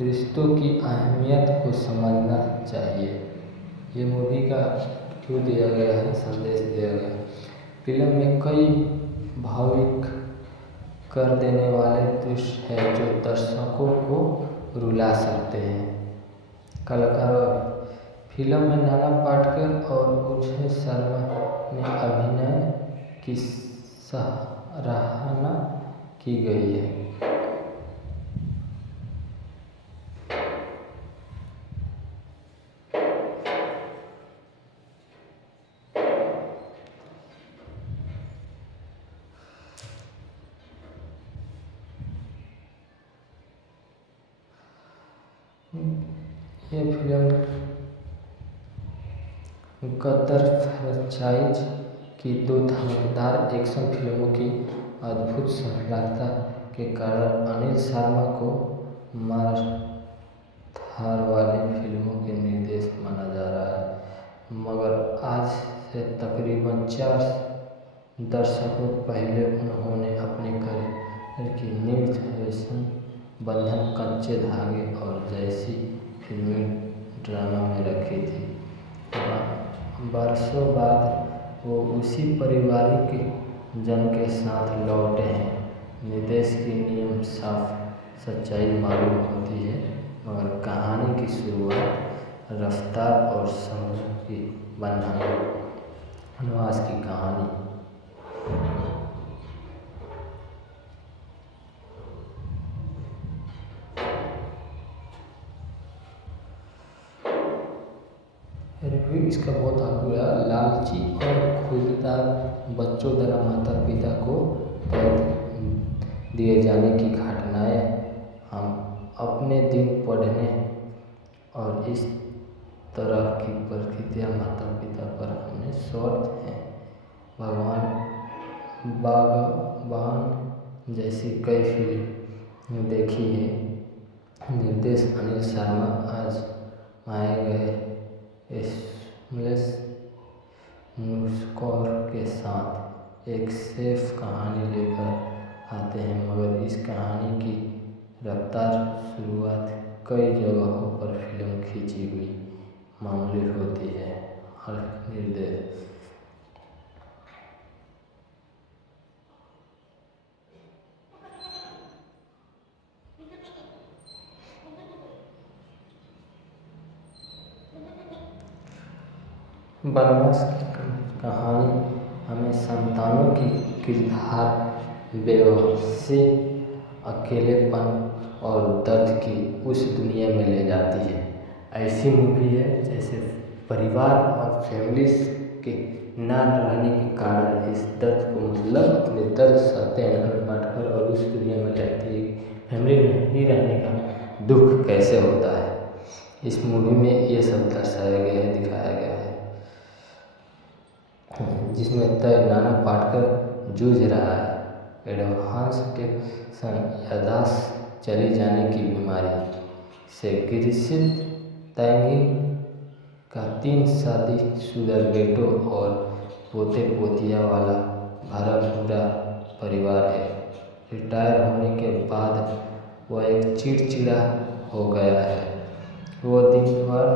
रिश्तों की अहमियत को समझना चाहिए। ये मूवी का क्यों दिया गया है, संदेश दिया गया है। फिल्म में कई भावुक कर देने वाले दृश्य हैं जो दर्शकों को रुला सकते हैं। कलाकार फिल्म में नाना पाटेकर और उर्वशी शर्मा ने अभिनय की सराहना की गई है। यह फिल्म गदर फ्रेंचाइज की 2 धमाकेदार एक्शन फिल्मों की अद्भुत सफलता के कारण अनिल शर्मा को मार-धार वाली फिल्मों के निर्देशक माना जा रहा है। मगर आज से तकरीबन 4 दशकों पहले उन्होंने अपने करियर की नींव फैशन बंधन, कच्चे धागे और जैसी फिल्मी ड्रामा में रखी थी। बरसों बाद वो उसी पारिवारिक जन के साथ लौटे हैं। निर्देश की नियम साफ सच्चाई मालूम होती है, मगर कहानी की शुरुआत रफ्तार और संघर्ष की वनवास की कहानी। रिव्यू इसका बहुत आगुआ। लालची और खुददार बच्चों द्वारा माता पिता को कैद दिए जाने की घटनाएं हम अपने दिन पढ़ने और इस तरह की परिस्थितियां माता पिता पर हमें स्वार्थ हैं। बागबान जैसी कई फिल्म देखी है। निर्देश अनिल शर्मा आज आए गए एसएमएस नुस्खों के साथ एक सेफ कहानी लेकर आते हैं, मगर इस कहानी की रफ्तार शुरुआत कई जगहों पर फिल्म खींची हुई मामूली होती है। हर निर्देश वनवास की कहानी हमें संतानों की किरदार बेबसी, अकेलेपन और दर्द की उस दुनिया में ले जाती है। ऐसी मूवी है जैसे परिवार और फैमिलीज के ना रहने के कारण इस दर्द को मतलब अपने दर्द सहते हैं नाना पाटेकर और उस दुनिया में रहती है। फैमिली नहीं रहने का दुख कैसे होता है इस मूवी में ये सब दर्शाया गया है, दिखाया गया है, जिसमें तय नाना पाटेकर जूझ रहा है एडवांस टेंशन याददाश्त चली जाने की बीमारी से ग्रसित तैंगी का 3 शादीशुदा बेटों और पोते पोतिया वाला भरा पूरा परिवार है। रिटायर होने के बाद वह एक चिड़चिड़ा हो गया है। वो दिन भर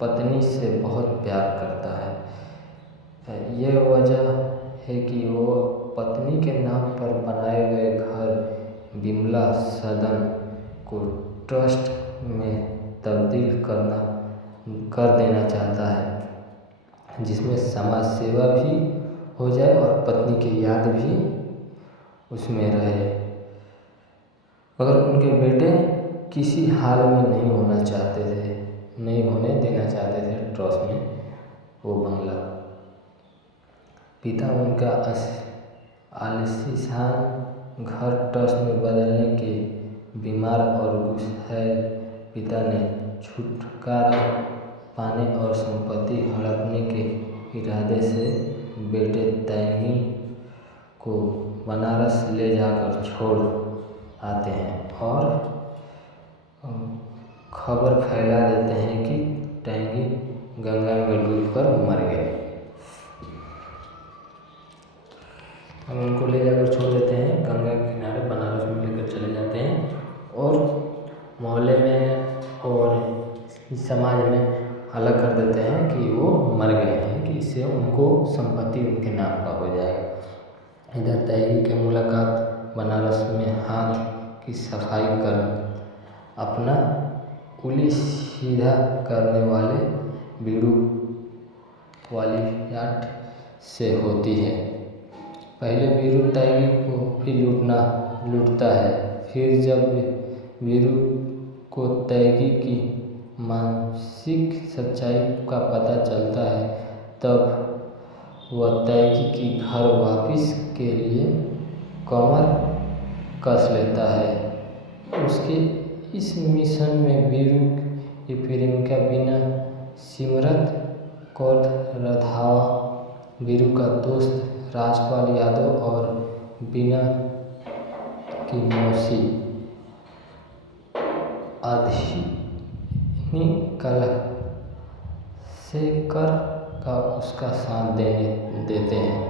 पत्नी से बहुत प्यार करता है। यह वजह है कि वो पत्नी के नाम पर बनाए गए घर विमला सदन को ट्रस्ट में तब्दील कर देना चाहता है, जिसमें समाज सेवा भी हो जाए और पत्नी की याद भी उसमें रहे। मगर उनके बेटे किसी हाल में नहीं होने देना चाहते थे ट्रस्ट में वो बंगला। पिता उनका आलीशान घर ट्रस्ट में बदलने के बीमार और गुस्सैल पिता ने छुटकारा पाने और संपत्ति हड़पने के इरादे से बेटे तैंगी को बनारस ले जाकर छोड़ आते हैं और खबर फैला देते हैं कि तैंगी गंगा में डूबकर मर गए। हम उनको ले जाकर छोड़ देते हैं गंगा के किनारे, बनारस में लेकर चले जाते हैं और मोहल्ले में और इस समाज में अलग कर देते हैं कि वो मर गए हैं, कि इससे उनको संपत्ति उनके नाम का हो जाएगा। इधर तैंगी की मुलाकात बनारस में हाथ की सफाई कर अपना कुली सीधा करने वाले बीड़ू वालियाट से होती है। पहले वीरू तैंगी को भी लूटता है, फिर जब वीरू को तैंगी की मानसिक सच्चाई का पता चलता है तब वह तैंगी की घर वापस के लिए कमर कस लेता है। उसके इस मिशन में वीरू की प्रेमिका बिना सिमरत कौर रंधावा, वीरू का दोस्त राजपाल यादव और बीना की मौसी अधीनी कलशेखर का उसका साथ देते हैं।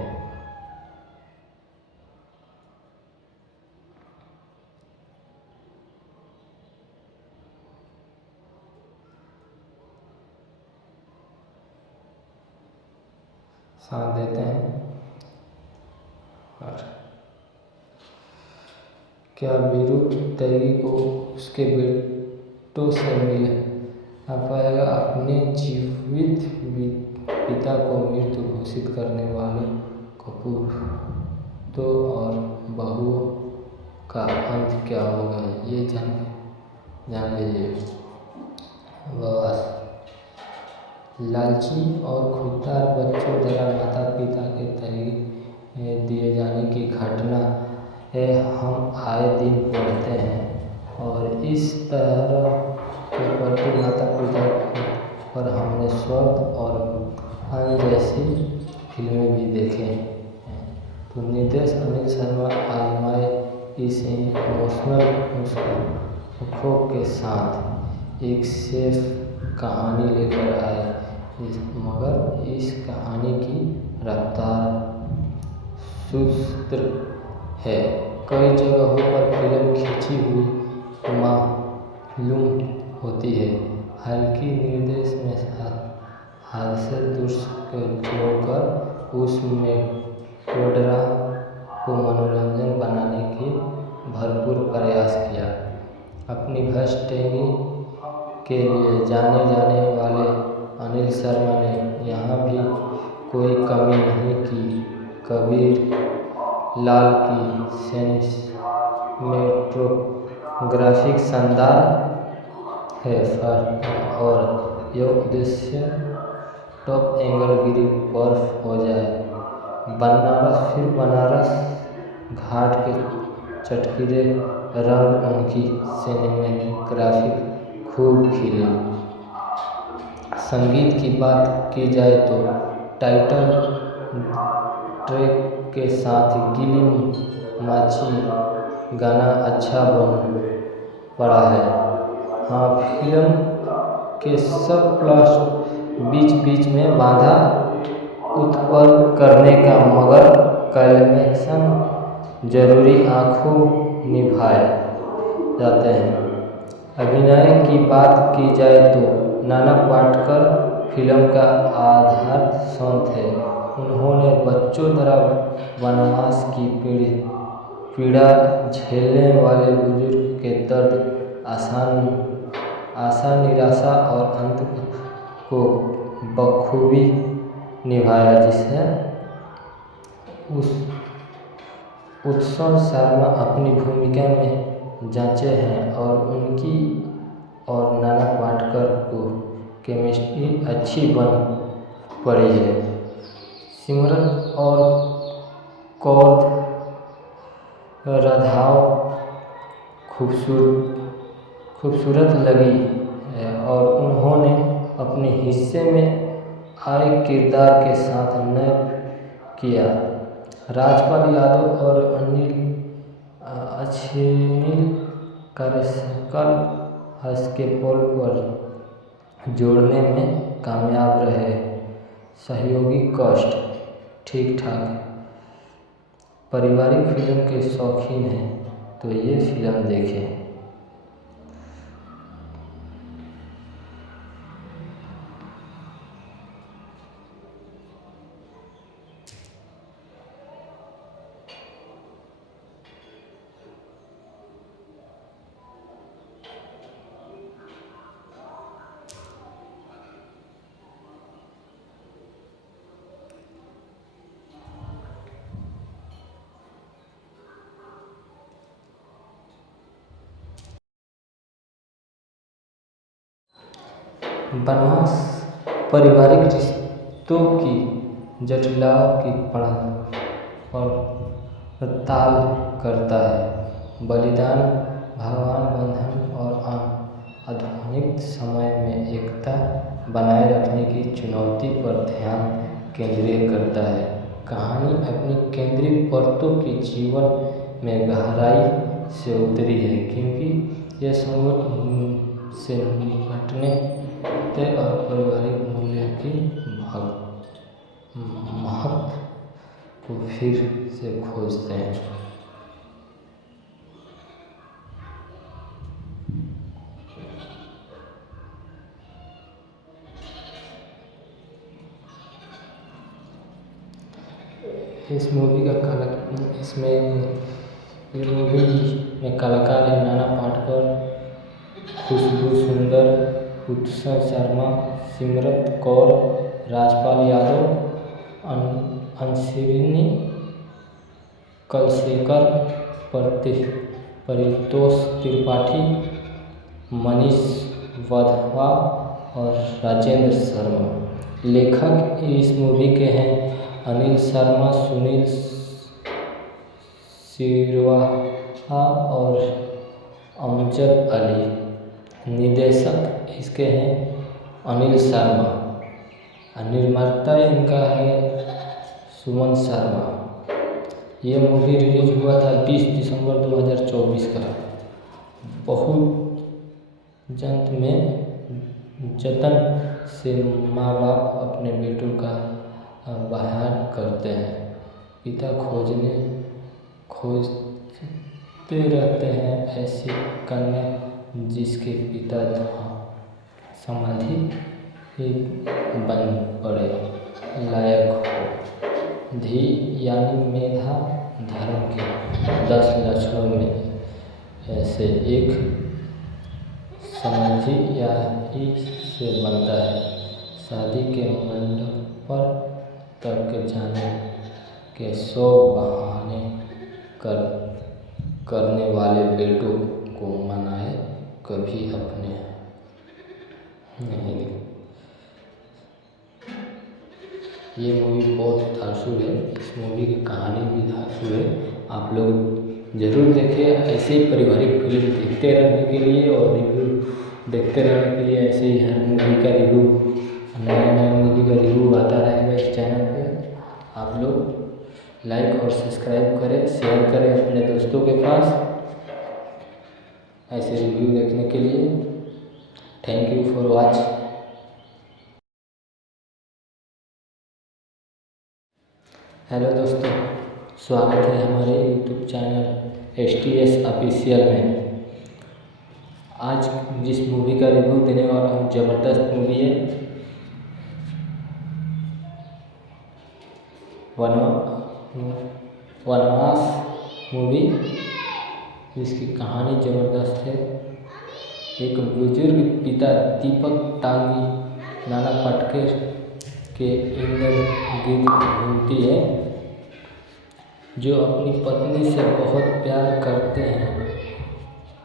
और क्या वीरू तैंगी को उसके बेटों से मिल पाएगा? अपने जीवित पिता को मृत घोषित करने वाले कपूतों और बहुओं का अंत क्या होगा, ये जान लीजिए। लालची और खुददार बच्चों द्वारा माता पिता के तैंगी दिए जाने की घटना हम आए दिन पढ़ते हैं और इस तरह के प्रति माता पिता पर हमने स्वर्ग और अन जैसी फिल्में भी देखे हैं। तो निर्देश अनिल शर्मा आजमाए इस इमोशनल नुस्खों के साथ एक सेफ कहानी लेकर आए, मगर इस कहानी की रफ्तार सुस्त है। कई जगहों पर फिल्म खींची हुई मालूम होती है। हल्की निर्देश में हास्य दृश्य को जोड़कर उस मेलोड्रामा को मनोरंजन बनाने की भरपूर प्रयास किया। अपनी भजटैनी के लिए जाने जाने वाले अनिल शर्मा ने यहाँ भी कोई कमी नहीं की। कबीर लाल की सिनेमेटोग्राफिक शानदार है और यह उद्देश्य टॉप एंगल गिरी बर्फ हो जाए। बनारस घाट के चटकीले रंग उनकी सिनेमेटोग्राफिक खूब खिले। संगीत की बात की जाए तो टाइटल ट्रैक के साथ गिली माची गाना अच्छा बन पड़ा है। हाँ, फिल्म के सब प्लॉट बीच बीच में बाधा उत्पन्न करने का मगर क्लाइमेक्सन जरूरी आंखों निभाए जाते हैं। अभिनय की बात की जाए तो नाना पाटेकर फिल्म का आधार स्तंभ है। उन्होंने बच्चों द्वारा वनवास की पीड़ा झेलने वाले बुजुर्ग के दर्द, आशा, निराशा और अंत को बखूबी निभाया, जिसे उत्सव शर्मा अपनी भूमिका में जांचे हैं और उनकी और नाना पाटेकर को केमिस्ट्री अच्छी बन पड़ी है। सिमरन और कौर राधाओं खूबसूरत लगी है और उन्होंने अपने हिस्से में आए किरदार के साथ नए किया। राजपाल यादव और अनिल कार्यकाल हंस के पोल पर जोड़ने में कामयाब रहे। सहयोगी कास्ट ठीक ठाक। पारिवारिक फिल्म के शौकीन हैं तो ये फिल्म देखें। वनवास पारिवारिक रिश्तों की जटिलताओं की पड़ताल करता है। बलिदान, भगवान बंधन और आधुनिक समय में एकता बनाए रखने की चुनौती पर ध्यान केंद्रित करता है। कहानी अपनी केंद्रीय परतों के जीवन में गहराई से उतरी है, क्योंकि यह संकट से निपटने और पारिवारिक मूल्य की महत्व को फिर से खोजते हैं। इस मूवी का मूवी में कलाकार है नाना पाटेकर, खुशबू सुंदर, उत्सव शर्मा, सिमरन कौर, राजपाल यादव, अंशरिनी कलशेखर, परितोष त्रिपाठी, मनीष वधवा और राजेंद्र शर्मा। लेखक इस मूवी के हैं अनिल शर्मा, सुनील सिरवाहा और अमजद अली। निर्देशक इसके हैं अनिल शर्मा। निर्माता इनका है सुमन शर्मा। ये मूवी रिलीज हुआ था 20 दिसंबर 2024 का। बहुत जतन से माँ बाप अपने बेटों का बयान करते हैं। पिता खोजते रहते हैं ऐसी कन्या जिसके पिता समाधि ही बन पड़े लायक हो। धी यानी मेधा धर्म के 10 लक्षणों में से एक समाधि या ही से बनता है। शादी के मंडप पर तक जाने के 100 बहाने करने वाले बेटों को मनाए कभी अपने नहीं। ये मूवी बहुत धांसू है। इस मूवी की कहानी भी धांसू है। आप लोग ज़रूर देखें। ऐसे ही पारिवारिक फिल्म देखते रहने के लिए और रिव्यू देखते रहने के लिए ऐसे ही हर मूवी का रिव्यू नया मूवी का रिव्यू आता रहेगा इस चैनल पे। आप लोग लाइक और सब्सक्राइब करें, शेयर करें अपने दोस्तों के पास ऐसे रिव्यू देखने के लिए। Thank you for watch. Hello दोस्तों, स्वागत है हमारे यूट्यूब चैनल STS ऑफिशियल में। आज जिस मूवी का रिव्यू देने वाला हूँ ज़बरदस्त मूवी है वनवास मूवी, जिसकी कहानी ज़बरदस्त है। एक बुजुर्ग पिता दीपक टांगी नाना पाटेकर के इर्द गिर्द घूमती है, जो अपनी पत्नी से बहुत प्यार करते हैं।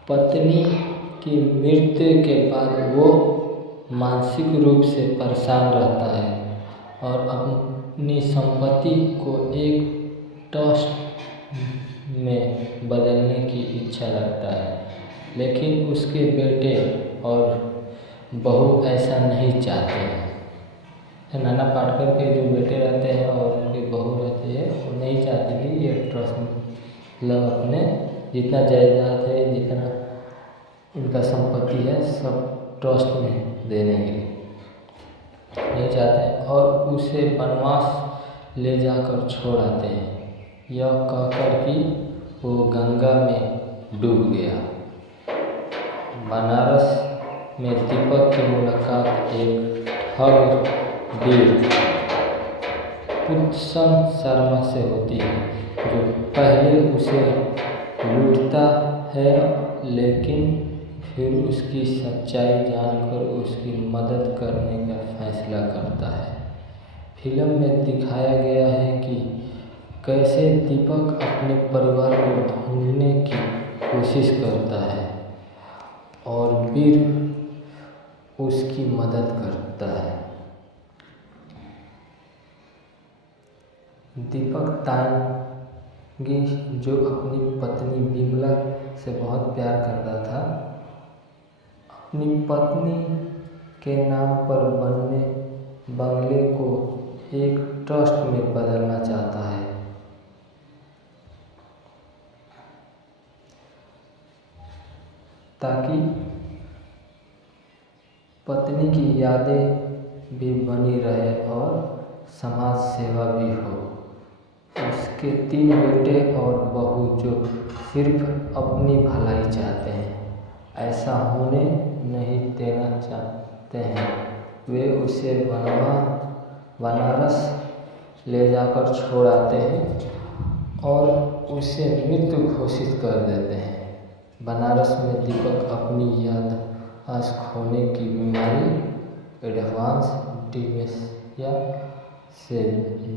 पत्नी की मृत्यु के बाद वो मानसिक रूप से परेशान रहता है और अपनी संपत्ति को एक ट्रस्ट में बदलने की इच्छा रखता है, लेकिन उसके बेटे और बहू ऐसा नहीं चाहते हैं। नाना पाटेकर के जो बेटे रहते हैं और उनके बहू रहते हैं, वो नहीं चाहते कि ये ट्रस्ट मतलब अपने जितना जायदाद है, जितना इनका संपत्ति है, सब ट्रस्ट में देने के लिए नहीं चाहते हैं और उसे वनवास ले जाकर छोड़ आते हैं, यह कहकर कि वो गंगा में डूब गया। बनारस में दीपक की मुलाकात एक ठग वीर पुत्सन शर्मा से होती है, जो पहले उसे लूटता है लेकिन फिर उसकी सच्चाई जानकर उसकी मदद करने का फैसला करता है। फिल्म में दिखाया गया है कि कैसे दीपक अपने परिवार को ढूंढने की कोशिश करता है और वीर उसकी मदद करता है। दीपक तांगी, जो अपनी पत्नी विमला से बहुत प्यार करता था, अपनी पत्नी के नाम पर बने बंगले को एक ट्रस्ट में बदलना चाहता है। ताकि पत्नी की यादें भी बनी रहे और समाज सेवा भी हो। उसके 3 बेटे और बहू जो सिर्फ अपनी भलाई चाहते हैं, ऐसा होने नहीं देना चाहते हैं। वे उसे बनारस ले जाकर छोड़ आते हैं और उसे मृत्यु घोषित कर देते हैं। बनारस में दीपक अपनी याददाश्त खोने की बीमारी एडवांस डिमेंशिया से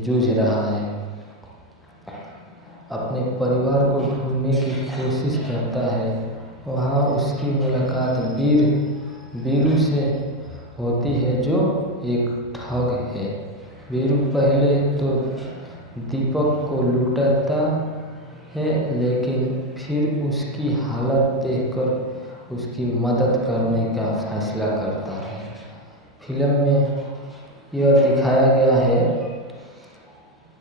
जूझ रहा है। अपने परिवार को ढूंढने की कोशिश करता है। वहाँ उसकी मुलाकात वीरू से होती है, जो एक ठग है। वीरू पहले तो दीपक को लूटता है, लेकिन फिर उसकी हालत देखकर उसकी मदद करने का फैसला करता है। फिल्म में यह दिखाया गया है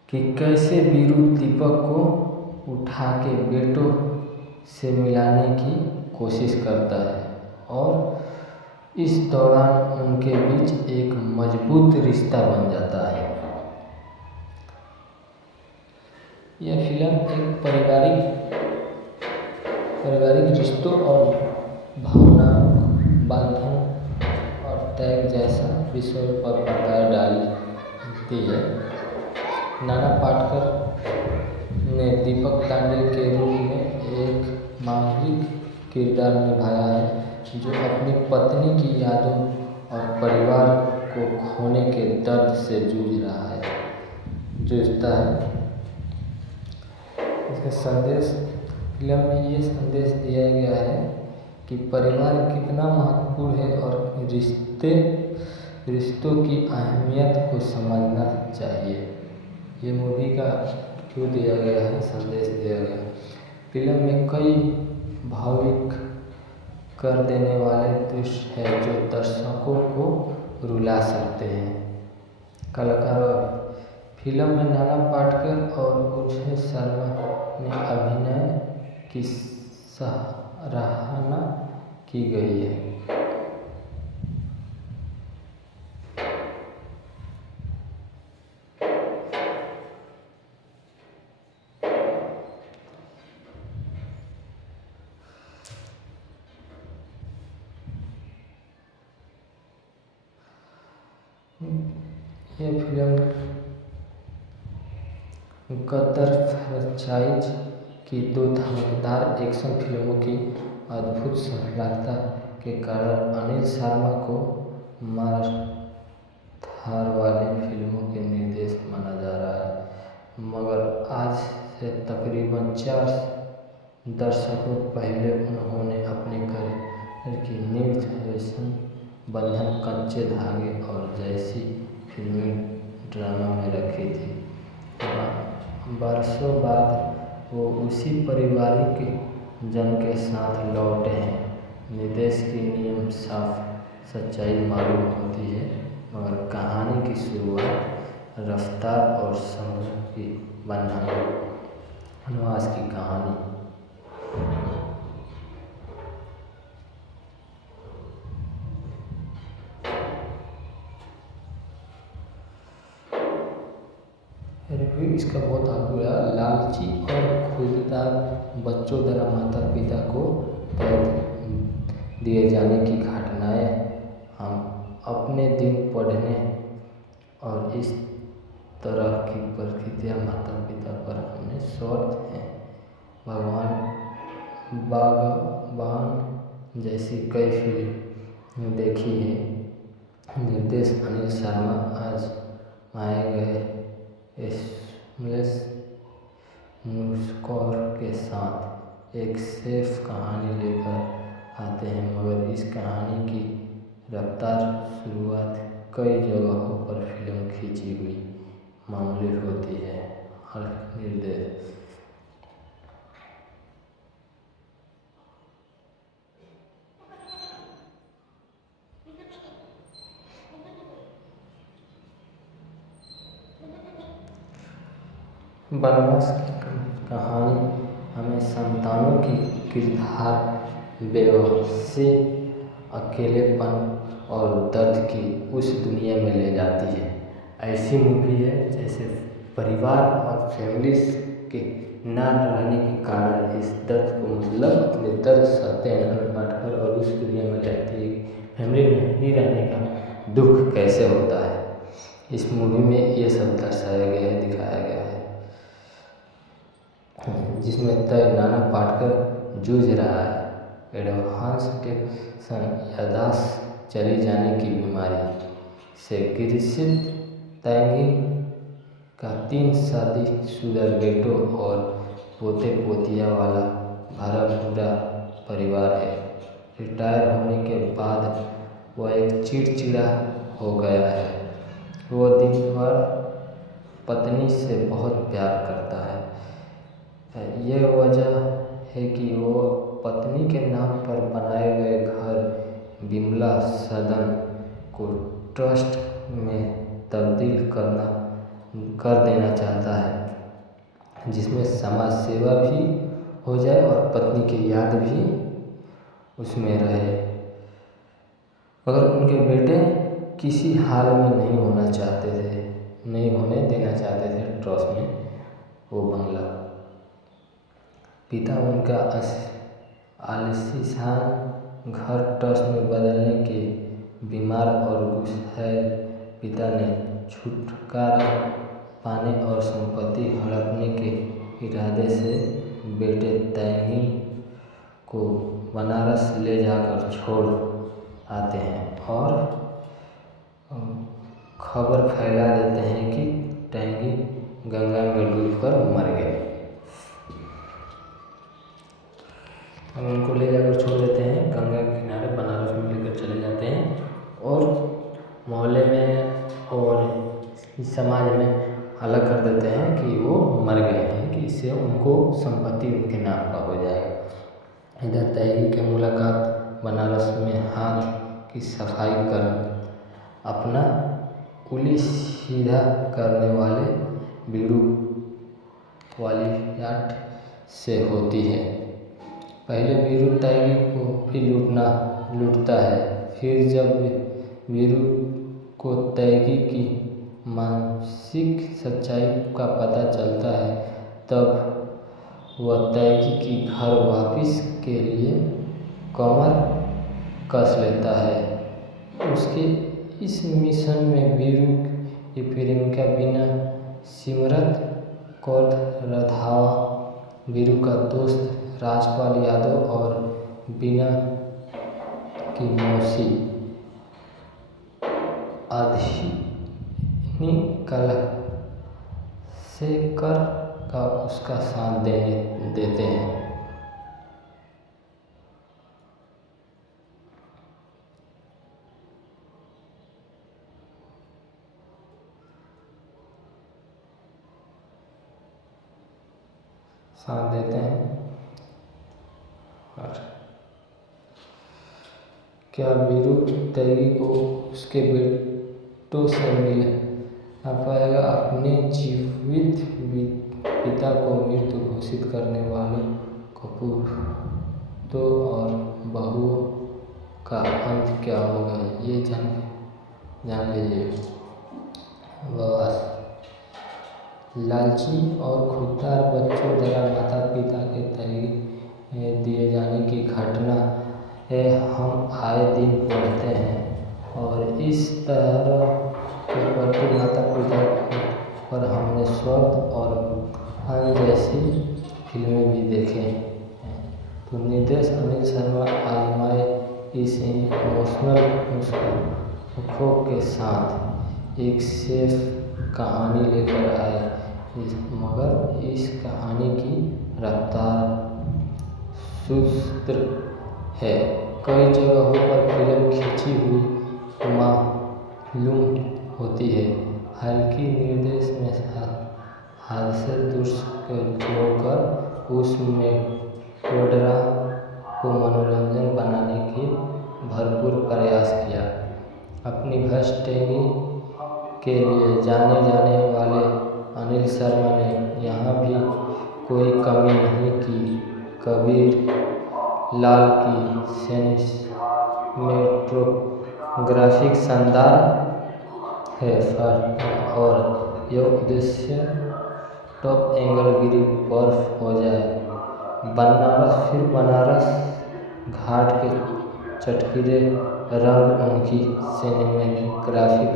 कि कैसे वीरू दीपक को उठा के बेटों से मिलाने की कोशिश करता है और इस दौरान उनके बीच एक मजबूत रिश्ता बन जाता है। यह फिल्म एक पारिवारिक पारिवारिक रिश्तों और भावनाओं बंधन और त्याग जैसा विषयों पर प्रकाश डालती है। नाना पाटेकर ने दीपक तांडे के रूप में एक मामूली किरदार निभाया है जो अपनी पत्नी की यादों और परिवार को खोने के दर्द से जूझता है। इसका संदेश फिल्म में ये संदेश दिया गया है कि परिवार कितना महत्वपूर्ण है और रिश्तों की अहमियत को समझना चाहिए। ये मूवी का क्यों दिया गया है, संदेश दिया गया है। फिल्म में कई भावुक कर देने वाले दृश्य हैं जो दर्शकों को रुला सकते हैं। कलाकार फिल्म में नाना पाटेकर और उर्वशी शर्मा ने अभिनय की सराहना की गई है। यह फिल्म गदर फ्रेंचाइज की दो धमाकेदार एक्शन फिल्मों की अद्भुत सफलता के कारण अनिल शर्मा को मार-धार वाली फिल्मों के निर्देशक माना जा रहा है। मगर आज से तकरीबन 4 दशकों पहले उन्होंने अपने करियर की नींव फैशन बंधन, कच्चे धागे और जैसी फिल्मी ड्रामा में रखी थी। बरसों बाद वो उसी पारिवारिक जन के साथ लौटे हैं। निर्देश की नियम साफ सच्चाई मालूम होती है, मगर कहानी की शुरुआत रफ्तार और संघर्ष की बंधन वनवास की कहानी। रिव्यू इसका बहुत आगुआ। लालची और खुददार बच्चों द्वारा माता पिता को कैद दिए जाने की घटनाएं हम अपने दिन पढ़ने और इस तरह की परिस्थितियां माता पिता पर हमने स्वार्थ हैं। बागबान जैसी कई फिल्म देखी है। निर्देश अनिल शर्मा आज माए गए एसएमएस नुस्खों के साथ एक सेफ कहानी लेकर आते हैं, मगर इस कहानी की रफ्तार शुरुआत कई जगहों पर फिल्म खींची हुई मामूली होती है। हर निर्देश वनवास की कहानी हमें संतानों की किरदार, बेबसी, अकेलेपन और दर्द की उस दुनिया में ले जाती है। ऐसी मूवी है जैसे परिवार और फैमिलीज के ना रहने के कारण इस दर्द को मतलब अपने दर्द सहते हैं नाना पाटेकर और उस दुनिया में रहती है। फैमिली में ही रहने का दुख कैसे होता है, इस मूवी में ये सब दर्शाया गया है, दिखाया गया है। जिसमें तय नाना पाटेकर जूझ रहा है एडवांस टेंशन, याददाश्त चली जाने की बीमारी से ग्रसित तैंगी का 3 शादीशुदा बेटों और पोते पोतियां वाला भरा पूरा परिवार है। रिटायर होने के बाद वह एक चिड़चिड़ा हो गया है। वो दिन भर पत्नी से बहुत प्यार करता है। यह वजह है कि वो पत्नी के नाम पर बनाए गए घर बिमला सदन को ट्रस्ट में तब्दील कर देना चाहता है, जिसमें समाज सेवा भी हो जाए और पत्नी की याद भी उसमें रहे। मगर उनके बेटे किसी हाल में नहीं होने देना चाहते थे ट्रस्ट में वो बंगला। पिता उनका आलिशान घर ट्रस्ट में बदलने के बीमार और गुस्सैल पिता ने छुटकारा पाने और संपत्ति हड़पने के इरादे से बेटे तैगी को बनारस ले जाकर छोड़ आते हैं और खबर फैला देते हैं कि तैगी गंगा में डूबकर मर गए। हम उनको ले जाकर छोड़ देते हैं गंगा के किनारे, बनारस में लेकर चले जाते हैं और मोहल्ले में और इस समाज में अलग कर देते हैं कि वो मर गए हैं, कि इससे उनको संपत्ति उनके नाम का हो जाएगा। इधर तैगी की मुलाकात बनारस में हाथ की सफाई कर अपना उंगली सीधा करने वाले बीरू वालियाट से होती है। पहले बीरू तैगी को भी लूटता है, फिर जब बीरू को तैगी की मानसिक सच्चाई का पता चलता है तब वह तैगी की घर वापस के लिए कमर कस लेता है। उसके इस मिशन में बीरू की प्रेमिका बीना सिमरत कौर रंधावा, बीरू का दोस्त राजपाल यादव और बीना की मौसी अधीनी कलशेखर का उसका साथ देते हैं। और क्या बीरू तैगी को उसके बेटों से मिल ना पाएगा? अपने जीवित पिता को मृत घोषित करने वाले कपूतों और बहुओं का अंत क्या होगा, ये जान लीजिए। बवास लालची और खुददार बच्चों द्वारा माता पिता के तैगी दिए जाने की घटना हम आए दिन पढ़ते हैं और इस तरह के प्रति माता पिता पर हमने स्वर्ग और अन जैसी फिल्में भी देखे हैं। तो निर्देश अनिल शर्मा आजमाए इस इमोशनल नुस्खों के साथ एक सेफ कहानी लेकर आए, मगर इस कहानी की रफ्तार सुस्त है। कई जगहों पर फिल्म खींची हुई मालूम होती है। हल्की निर्देश में हादसे दृश्य जोड़कर उसमें प्रोड्रा को मनोरंजन बनाने की भरपूर प्रयास किया। अपनी भ्रष्ट तैगी के लिए जाने वाले अनिल शर्मा ने यहाँ भी कोई कमी नहीं की। कबीर लाल की सिनेमेटोग्राफिक शानदार है और यह उद्देश्य टॉप एंगल गिरी बर्फ हो जाए। बनारस घाट के चटकीले रंग उनकी सिनेमेटोग्राफिक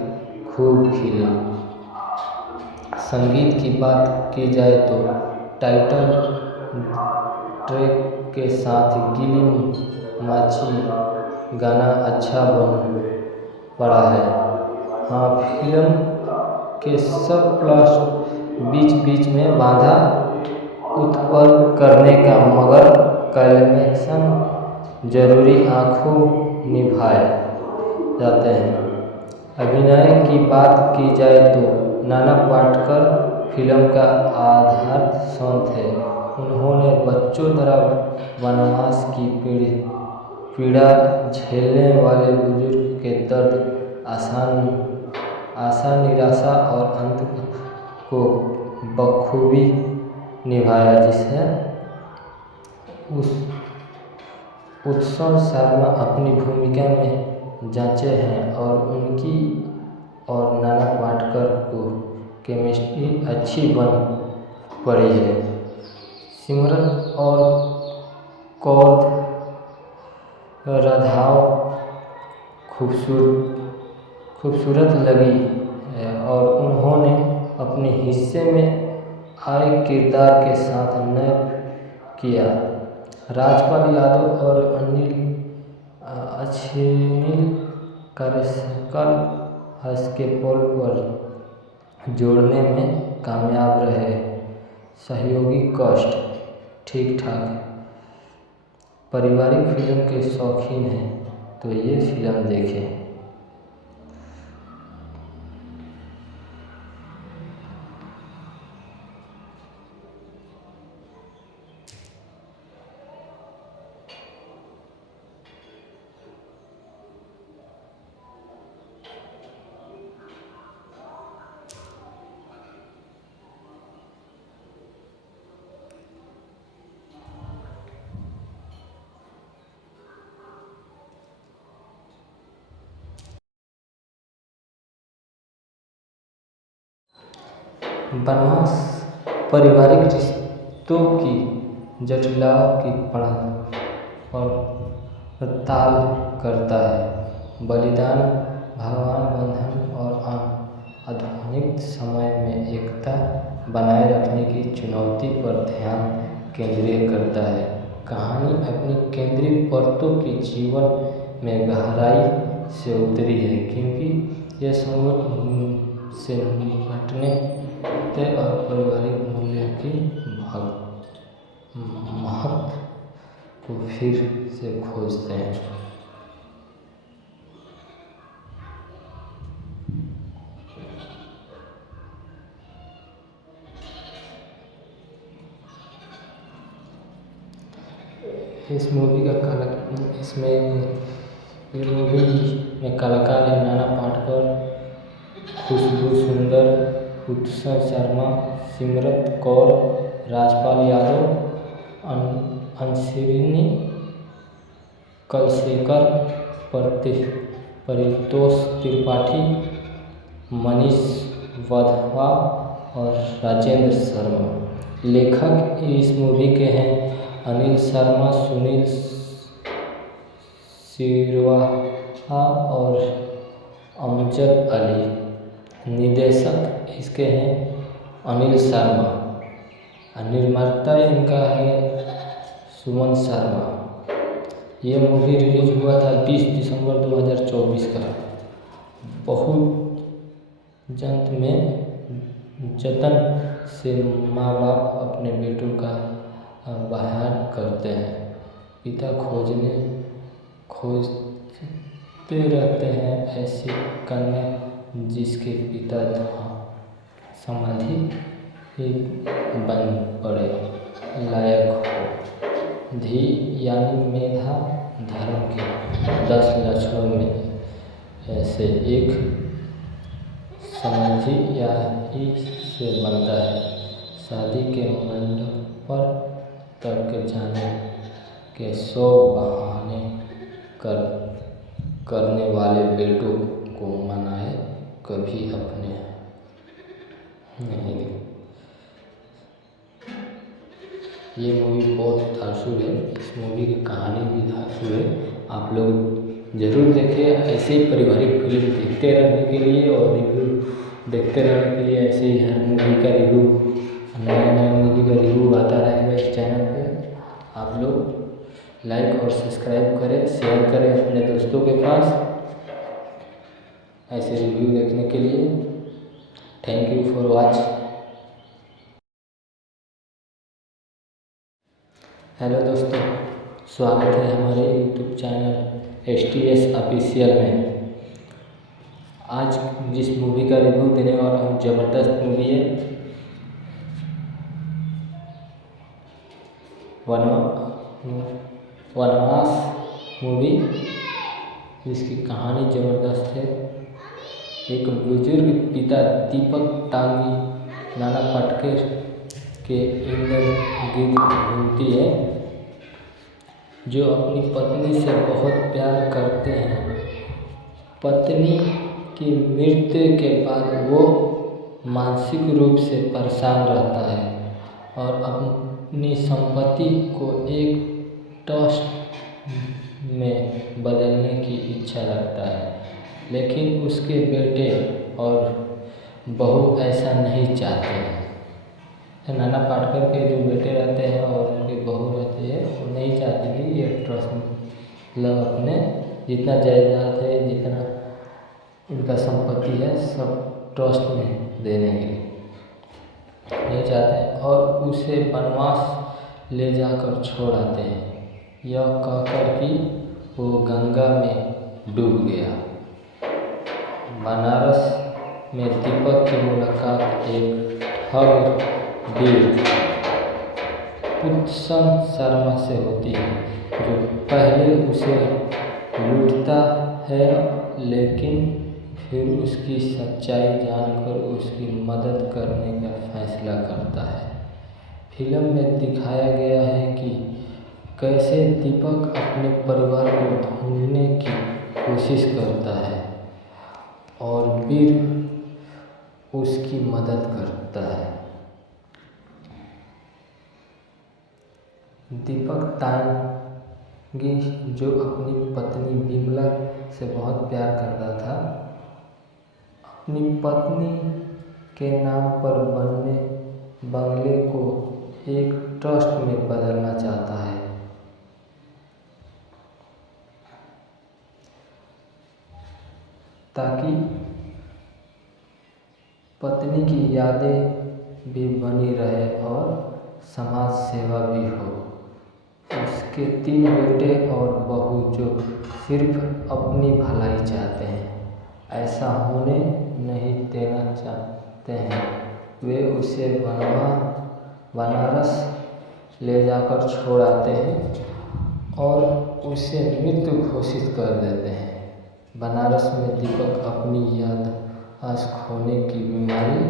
खूब खिले। संगीत की बात की जाए तो टाइटल ट्रैक के साथ गिली माची गाना अच्छा बन पड़ा है। हाँ, फिल्म के सब प्लॉट बीच में बाधा उत्पन्न करने का, मगर क्लाइमेक्स जरूरी आंखों निभाए जाते हैं। अभिनय की बात की जाए तो नाना पाटेकर फिल्म का आधार स्तंभ है। उन्होंने बच्चों द्वारा वनवास की पीड़ा झेलने वाले बुजुर्ग के दर्द, आशा, निराशा और अंत को बखूबी निभाया, जिसे उत्सव शर्मा अपनी भूमिका में जांचे हैं और उनकी और नाना पाटेकर को केमिस्ट्री अच्छी बन पड़ी है। सिमरन और कौर राधाओं खूबसूरत लगी है और उन्होंने अपने हिस्से में आए किरदार के साथ नए किया। राजपाल यादव और अनिल कार्यकल हंस के पोल पर जोड़ने में कामयाब रहे। सहयोगी कास्ट ठीक ठाक। पारिवारिक फिल्म के शौकीन हैं तो ये फिल्म देखें। बनवास पारिवारिक रिश्तों की जटिलताओं की पड़ताल करता है। बलिदान, भगवान बंधन और आधुनिक समय में एकता बनाए रखने की चुनौती पर ध्यान केंद्रित करता है। कहानी अपनी केंद्रीय परतों के जीवन में गहराई से उतरी है क्योंकि यह संकट से निपटने और पारिवारिक मूल्यों की महत्व को फिर से खोजते हैं। इस मूवी में कलाकार हैं नाना पाटेकर, खुशबू सुंदर, उत्सव शर्मा, सिमरत कौर, राजपाल यादव, अंशरिनी कलशेखर, परितोष त्रिपाठी, मनीष वधवा और राजेंद्र शर्मा। लेखक इस मूवी के हैं अनिल शर्मा, सुनील सिरवाहा और अमजद अली। निर्देशक इसके हैं अनिल शर्मा। निर्माता इनका है सुमन शर्मा। ये मूवी रिलीज हुआ था 20 दिसंबर 2024 का। बहुत जतन से माँ बाप अपने बेटों का बयान करते हैं। पिता खोजते रहते हैं ऐसी कन्या जिसके पिता समाधि बन पड़े लायक हो। धी यानी मेधा धर्म के 10 लक्षणों में से एक समाधि या ही से बनता है। शादी के मंडप पर तक जाने के 100 बहाने करने वाले बेटों को मनाए कभी अपने नहीं। ये मूवी बहुत धांसू है। इस मूवी की कहानी भी धांसू है। आप लोग ज़रूर देखें। ऐसे ही पारिवारिक फिल्म देखते रहने के लिए और रिव्यू देखते रहने के लिए ऐसे ही हर मूवी का रिव्यू, नया मूवी का रिव्यू आता रहेगा इस चैनल पे। आप लोग लाइक और सब्सक्राइब करें, शेयर करें अपने दोस्तों के पास ऐसे रिव्यू देखने के लिए। Thank you for watch. Hello दोस्तों, स्वागत है हमारे यूट्यूब चैनल STS ऑफिशियल में। आज जिस मूवी का रिव्यू देने वाला हूँ ज़बरदस्त मूवी है वनवास मूवी, जिसकी कहानी ज़बरदस्त है। एक बुजुर्ग पिता दीपक टांगी नाना पाटेकर के इर्द गिर्द घूमती है, जो अपनी पत्नी से बहुत प्यार करते हैं। पत्नी की मृत्यु के बाद वो मानसिक रूप से परेशान रहता है और अपनी संपत्ति को एक ट्रस्ट में बदलने की इच्छा रखता है, लेकिन उसके बेटे और बहू ऐसा नहीं चाहते हैं। नाना पाटेकर के जो बेटे रहते हैं और उनकी बहू रहती है, वो नहीं चाहते कि ये ट्रस्ट मतलब अपने जितना जायदाद है, जितना उनका संपत्ति है, सब ट्रस्ट में देने के लिए नहीं चाहते हैं और उसे वनवास ले जाकर छोड़ आते हैं, यह कहकर कि वो गंगा में डूब गया। बनारस में दीपक की मुलाकात एक ठग वीर पुत्सन शर्मा से होती है, जो पहले उसे लूटता है लेकिन फिर उसकी सच्चाई जानकर उसकी मदद करने का फैसला करता है। फिल्म में दिखाया गया है कि कैसे दीपक अपने परिवार को ढूंढने की कोशिश करता है और वीर उसकी मदद करता है। दीपक तांगी, जो अपनी पत्नी विमला से बहुत प्यार करता था, अपनी पत्नी के नाम पर बनने बंगले को एक ट्रस्ट में बदलना चाहता है। ताकि पत्नी की यादें भी बनी रहे और समाज सेवा भी हो। उसके 3 बेटे और बहू जो सिर्फ अपनी भलाई चाहते हैं, ऐसा होने नहीं देना चाहते हैं। वे उसे बनारस ले जाकर छोड़ आते हैं और उसे मृत्यु घोषित कर देते हैं। बनारस में दीपक अपनी याददाश्त खोने की बीमारी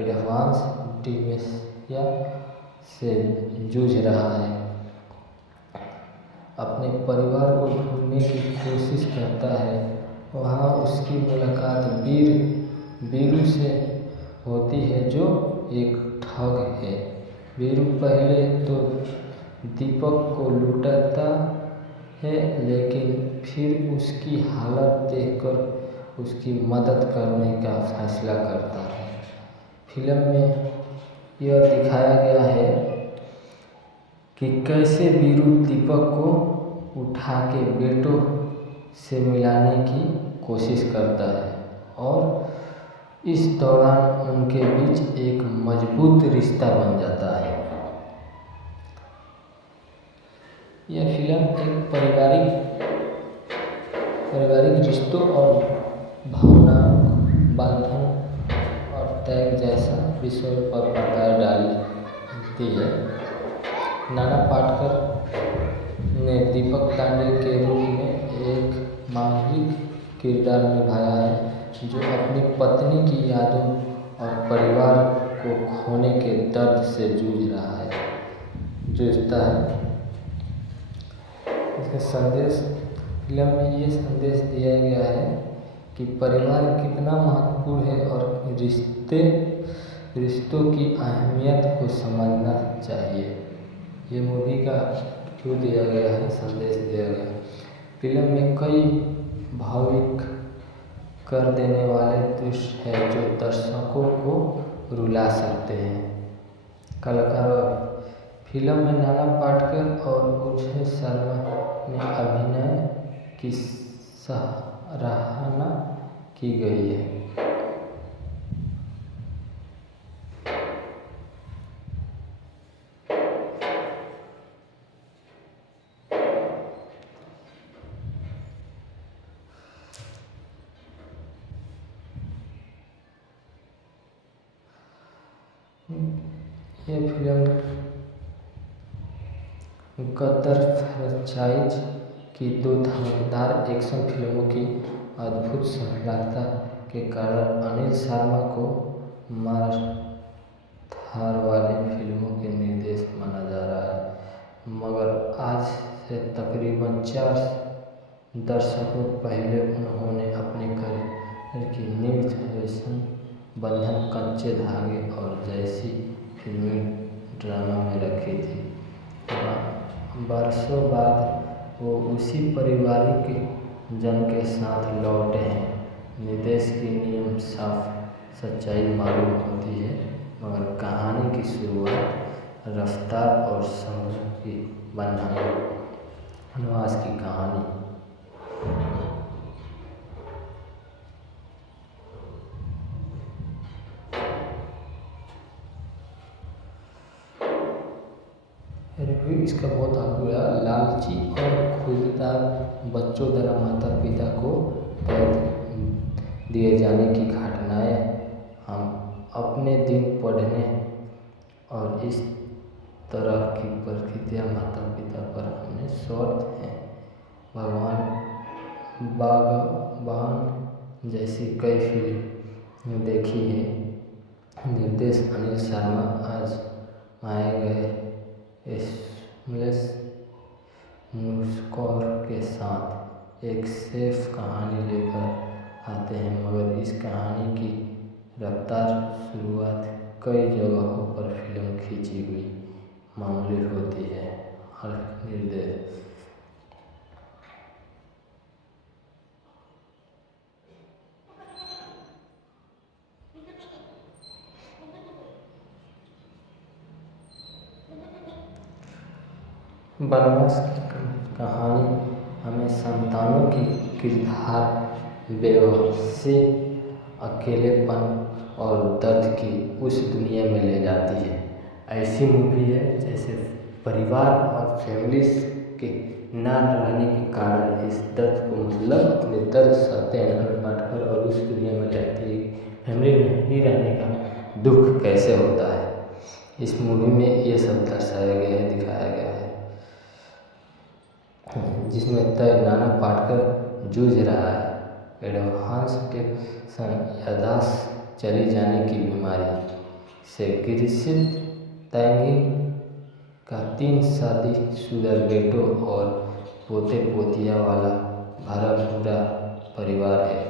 एडवांस डिमेंशिया से जूझ रहा है। अपने परिवार को ढूंढने की कोशिश करता है। वहाँ उसकी मुलाकात वीरू से होती है, जो एक ठग है। वीरू पहले तो दीपक को लूटता है, लेकिन फिर उसकी हालत देखकर उसकी मदद करने का फैसला करता है। फिल्म में यह दिखाया गया है कि कैसे वीरू दीपक को उठा के बेटों से मिलाने की कोशिश करता है और इस दौरान उनके बीच एक मजबूत रिश्ता बन जाता है। यह फिल्म एक पारिवारिक रिश्तों और भावना बंधन और त्याग जैसा विषय पर प्रकाश डालती है। नाना पाटेकर ने दीपक तांडे के रूप में एक मांगलिक किरदार निभाया है, जो अपनी पत्नी की यादों और परिवार को खोने के दर्द से जूझता है। इसका संदेश फिल्म में ये संदेश दिया गया है कि परिवार कितना महत्वपूर्ण है और रिश्तों की अहमियत को समझना चाहिए। ये मूवी का क्यों दिया गया है, संदेश दिया गया है। फिल्म में कई भावुक कर देने वाले दृश्य है जो दर्शकों को रुला सकते हैं। कलाकार फिल्म में नाना पाटेकर और उर्वशी शर्मा ने अभिनय की सराहना की गई है। यह फिल्म गदर फ्रेंचाइज की 2 धमाकेदार एक्शन फिल्मों की अद्भुत सफलता के कारण अनिल शर्मा को मार-धार वाली फिल्मों के निर्देशक माना जा रहा है, मगर आज से तकरीबन 4 दशकों पहले उन्होंने अपने करियर की नींव फैशन बंधन, कच्चे धागे और जैसी फिल्मी ड्रामा में रखी थी। बरसों बाद वो उसी पारिवारिक जन के साथ लौटे हैं। निर्देश की नियम साफ सच्चाई मालूम होती है, मगर कहानी की शुरुआत रफ्तार और संघर्ष की वनवास की कहानी। रिव्यू इसका बहुत आगे लालची और खुददार बच्चों द्वारा माता पिता को कैद दिए जाने की घटनाएं हम अपने दिन पढ़ने और इस तरह की परिस्थितियां माता पिता पर हमने शौर्य हैं। बागबान जैसी कई फिल्म देखी है। निर्देश अनिल शर्मा आज आए गए एसएमएस नुस्खों के साथ एक सेफ कहानी लेकर आते हैं, मगर इस कहानी की रफ्तार शुरुआत कई जगहों पर फिल्म खींची हुई मामूली होती है। हर निर्देश वनवास की कहानी हमें संतानों की किरदार बेबसी, अकेलेपन और दर्द की उस दुनिया में ले जाती है। ऐसी मूवी है जैसे परिवार और फैमिलीज के ना रहने के कारण इस दर्द को अपने दर्द सहते हैं नाना पाटेकर और उस दुनिया में रहती है। फैमिली में ही रहने का दुख कैसे होता है इस मूवी में ये सब दर्शाया गया है, दिखाया गया है, जिसमें तय नाना पाटेकर जूझ रहा है एडवांस टेंशन याददाश्त चली जाने की बीमारी से ग्रसित तैंगी का 3 शादीशुदा बेटों और पोते पोतिया वाला भरा पूरा परिवार है।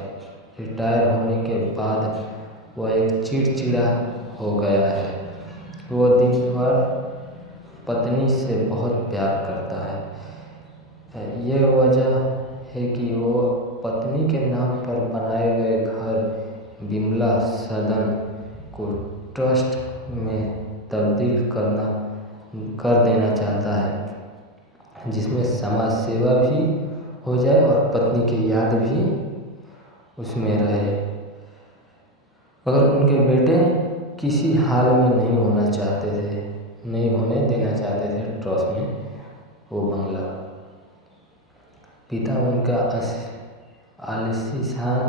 रिटायर होने के बाद वह एक चिड़चिड़ा हो गया है। वो दिन भर पत्नी से बहुत प्यार करता है। यह वजह है कि वो पत्नी के नाम पर बनाए गए घर बिमला सदन को ट्रस्ट में तब्दील कर देना चाहता है, जिसमें समाज सेवा भी हो जाए और पत्नी की याद भी उसमें रहे। मगर उनके बेटे किसी हाल में नहीं होने देना चाहते थे ट्रस्ट में वो बंगला। पिता उनका आलीशान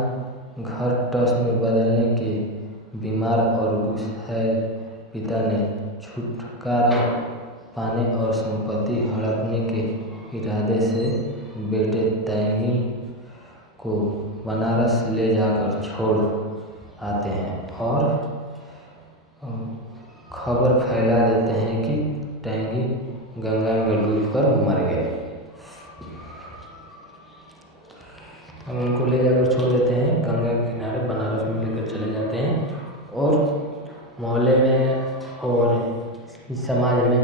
घर ट्रस्ट में बदलने के बीमार और गुस्सैल पिता ने छुटकारा पाने और संपत्ति हड़पने के इरादे से बेटे तैंगी को बनारस ले जाकर छोड़ आते हैं और खबर फैला देते हैं कि तैंगी गंगा में डूबकर मर गए। हम उनको ले जाकर छोड़ देते हैं गंगा के किनारे, बनारस में लेकर चले जाते हैं और मोहल्ले में और इस समाज में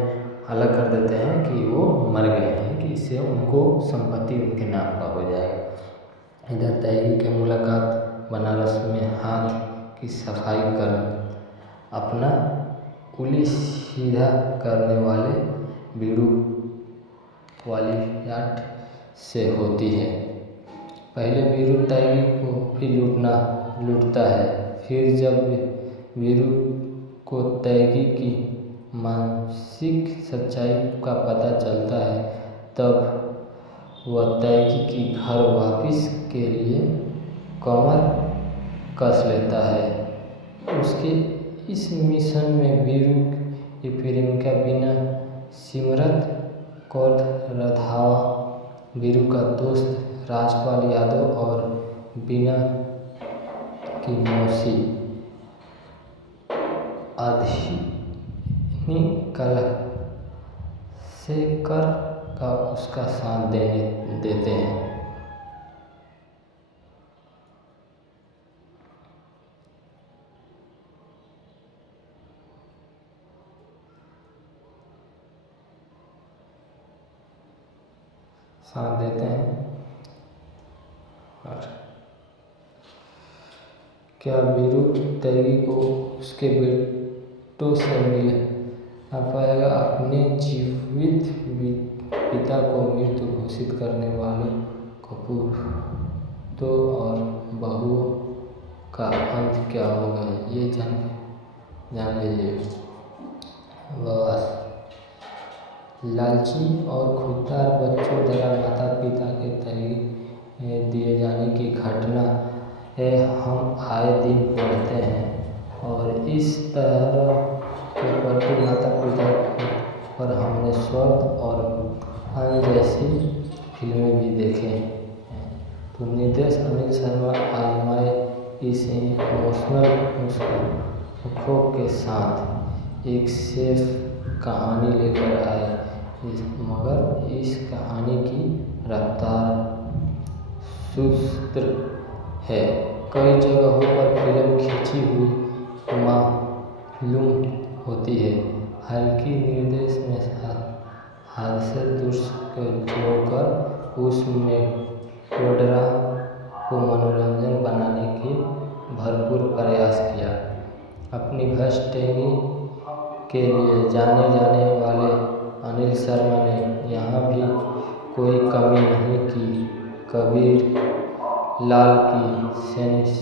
अलग कर देते हैं कि वो मर गए हैं, कि इससे उनको संपत्ति उनके नाम का हो जाएगा। इधर तैंगी की मुलाकात बनारस में हाथ की सफाई कर अपना कुली सीधा करने वाले बीड़ू वाली याट से होती है। पहले वीरू तैंगी को भी लूटता है, फिर जब वीरू को तैंगी की मानसिक सच्चाई का पता चलता है तब वह तैंगी की घर वापस के लिए कमर कस लेता है। उसके इस मिशन में वीरू की प्रेमिका बिना सिमरत कौर रंधावा, वीरू का दोस्त राजपाल यादव और बीना की मौसी अधीनी कला शेखर का उसका साथ देते हैं। साथ देते हैं। और क्या वीरू त्यागी को उसके बेटों से मिल पाएगा? अपने जीवित पिता को मृत घोषित करने वाले कपूर तो और बहुओं का अंत क्या होगा, ये जान लीजिए। बवास लालची और खुददार बच्चों द्वारा माता पिता के तरीके दिए जाने की घटना हम आए दिन पढ़ते हैं और इस तरह के प्रति माता पिता पर हमने स्वर्ग और अन्य जैसी फिल्में भी देखे हैं। तो निर्देश अनिल शर्मा आजमाए इस इमोशनल नुस्खों के साथ एक सेफ कहानी लेकर आए, मगर इस कहानी की रफ्तार सुस्त है। कई जगहों पर फिल्म खींची हुई मालूम होती है। हल्की निर्देश में हादसे दृश्य जोड़कर उसमें कोडरा को मनोरंजन बनाने की भरपूर प्रयास किया। अपनी भ्रष्टेगी के लिए जाने जाने वाले अनिल शर्मा ने यहाँ भी कोई कमी नहीं की। कबीर लाल की सिनेमेटोग्राफिक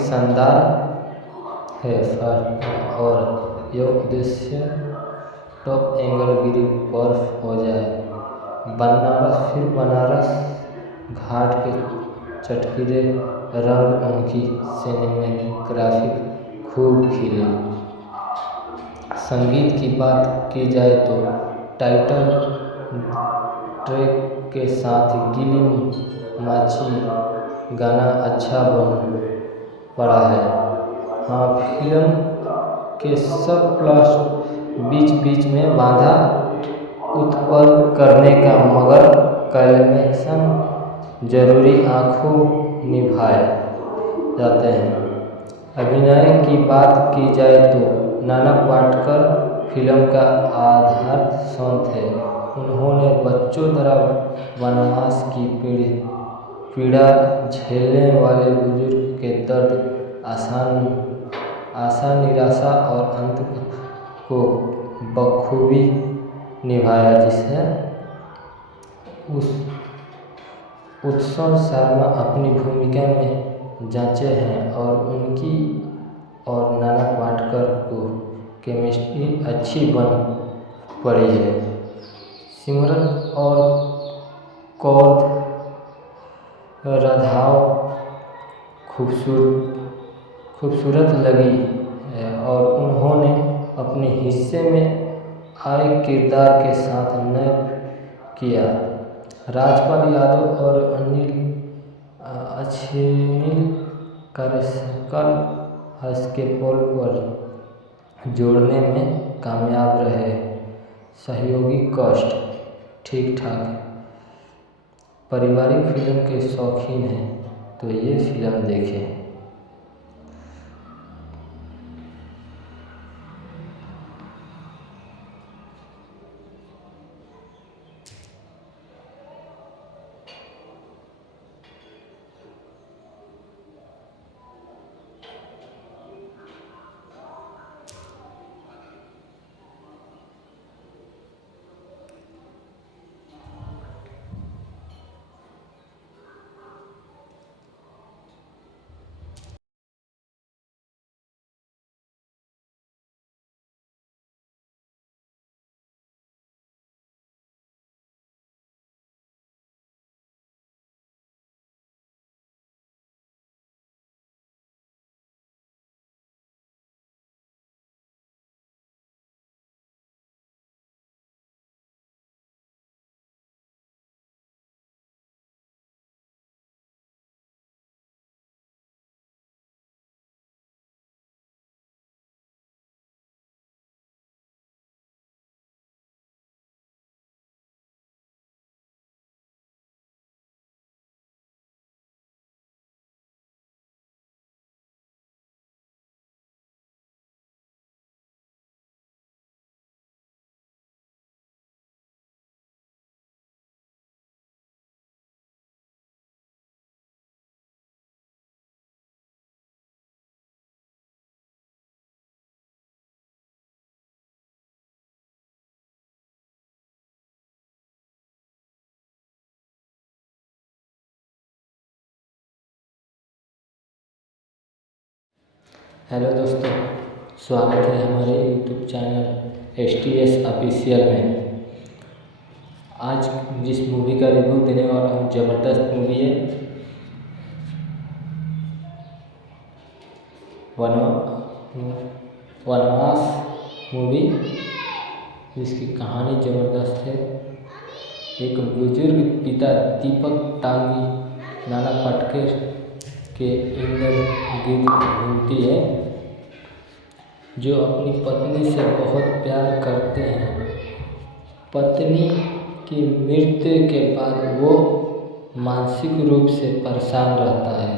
शानदार है और यह उद्देश्य टॉप एंगल गिरी बर्फ हो जाए। बनारस घाट के चटकीले रंग उनकी सिनेमेटोग्राफिक खूब खिले। संगीत की बात की जाए तो टाइटल ट्रैक के साथ गिली माची गाना अच्छा बन पड़ा है। हाँ, फिल्म के सब प्लॉट बीच बीच में बाधा उत्पन्न करने का, मगर क्लाइमेक्स जरूरी आंखों निभाए जाते हैं। अभिनय की बात की जाए तो नाना पाटेकर फिल्म का आधार स्तंभ है। उन्होंने बच्चों द्वारा वनवास की पीड़ा झेलने वाले बुजुर्ग के दर्द, आशा, निराशा और अंत को बखूबी निभाया, जिसे उत्सव शर्मा अपनी भूमिका में जांचे हैं और उनकी और नाना पाटेकर को केमिस्ट्री अच्छी बन पड़ी है। सिमरन और कौर राधाव खूबसूरत लगी है और उन्होंने अपने हिस्से में आए किरदार के साथ नए किया। राजपाल यादव और अनिल कार्यकाल हंस के पोल पर जोड़ने में कामयाब रहे। सहयोगी कास्ट ठीक ठाक। पारिवारिक फिल्म के शौकीन हैं तो ये फिल्म देखें। हेलो दोस्तों, स्वागत है हमारे यूट्यूब चैनल STS ऑफिशियल में। आज जिस मूवी का रिव्यू देने वाला हूँ ज़बरदस्त मूवी है वनवास मूवी, जिसकी कहानी ज़बरदस्त है। एक बुजुर्ग पिता दीपक टांगी नाना पाटेकर के इर्द गिर्द घूमती है, जो अपनी पत्नी से बहुत प्यार करते हैं। पत्नी की मृत्यु के बाद वो मानसिक रूप से परेशान रहता है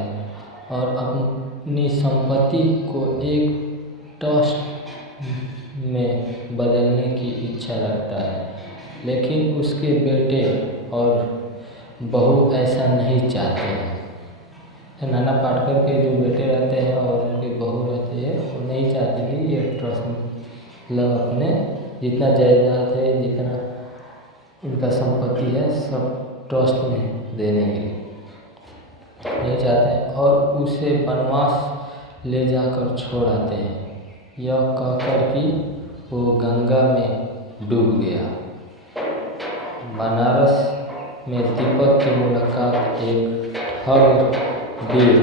और अपनी संपत्ति को एक ट्रस्ट में बदलने की इच्छा रखता है, लेकिन उसके बेटे और बहू ऐसा नहीं चाहते हैं। नाना पाटेकर के जो बेटे रहते हैं और उनके बहू रहती है, वो नहीं चाहते कि ये ट्रस्ट मतलब अपने जितना जायदाद है, जितना उनका संपत्ति है, सब ट्रस्ट में देने के लिए नहीं चाहते हैं और उसे वनवास ले जाकर छोड़ आते हैं, यह कहकर कि वो गंगा में डूब गया। बनारस में दीपक की मुलाकात एक ठग वीर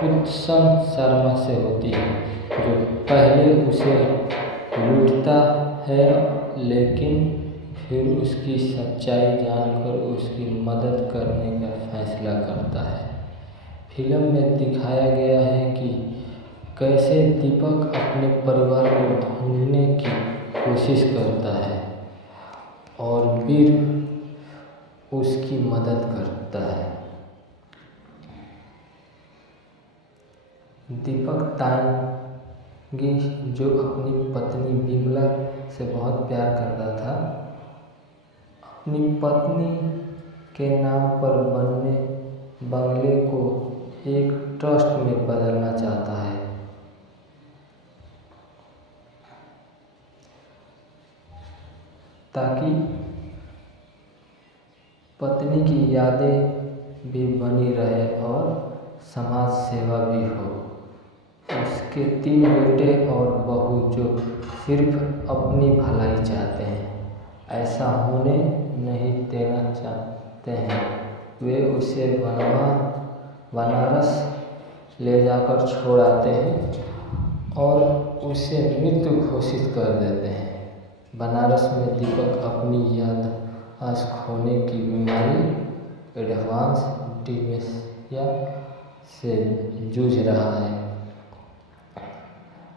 पुत्सन शर्मा से होती है, जो पहले उसे लूटता है, लेकिन फिर उसकी सच्चाई जानकर उसकी मदद करने का फैसला करता है। फिल्म में दिखाया गया है कि कैसे दीपक अपने परिवार को ढूंढने की कोशिश करता है और वीर उसकी मदद करता है। दीपक टांगी, जो अपनी पत्नी विमला से बहुत प्यार करता था, अपनी पत्नी के नाम पर बने बंगले को एक ट्रस्ट में बदलना चाहता है। ताकि पत्नी की यादें भी बनी रहे और समाज सेवा भी हो। उसके 3 बेटे और बहू जो सिर्फ अपनी भलाई चाहते हैं, ऐसा होने नहीं देना चाहते हैं। वे उसे बनारस ले जाकर छोड़ आते हैं और उसे मृत घोषित कर देते हैं। बनारस में दीपक अपनी याददाश्त खोने की बीमारी एडवांस डिमेंशिया से जूझ रहा है।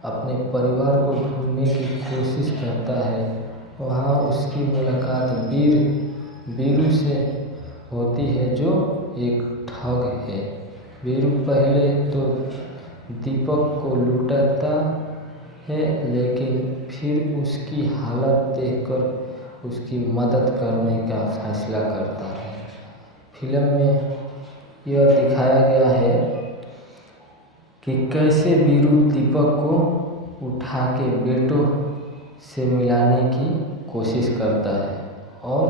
अपने परिवार को ढूंढने की कोशिश करता है। वहाँ उसकी मुलाकात वीरू से होती है, जो एक ठग है। वीरू पहले तो दीपक को लूटता है, लेकिन फिर उसकी हालत देखकर उसकी मदद करने का फैसला करता है। फिल्म में यह दिखाया गया है कि कैसे वीरू दीपक को उठा के बेटों से मिलाने की कोशिश करता है और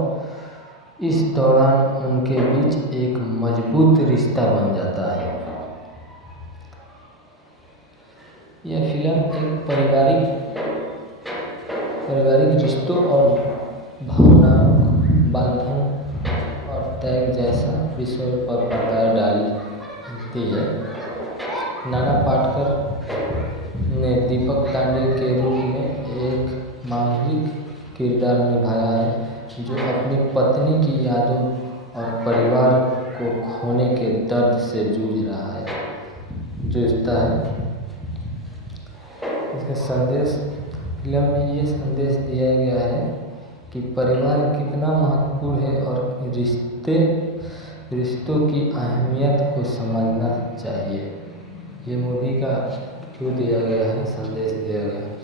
इस दौरान उनके बीच एक मजबूत रिश्ता बन जाता है। यह फिल्म एक पारिवारिक रिश्तों और भावना बंधन और त्याग जैसा विषय पर प्रकाश डालती है। नाना पाटेकर ने दीपक टांगी के रूप में एक मांगलिक किरदार निभाया है, जो अपनी पत्नी की यादों और परिवार को खोने के दर्द से जूझता है। इसका संदेश फिल्म में ये संदेश दिया गया है कि परिवार कितना महत्वपूर्ण है और रिश्तों की अहमियत को समझना चाहिए। ये मूवी का क्यों दिया गया है, संदेश दिया गया है।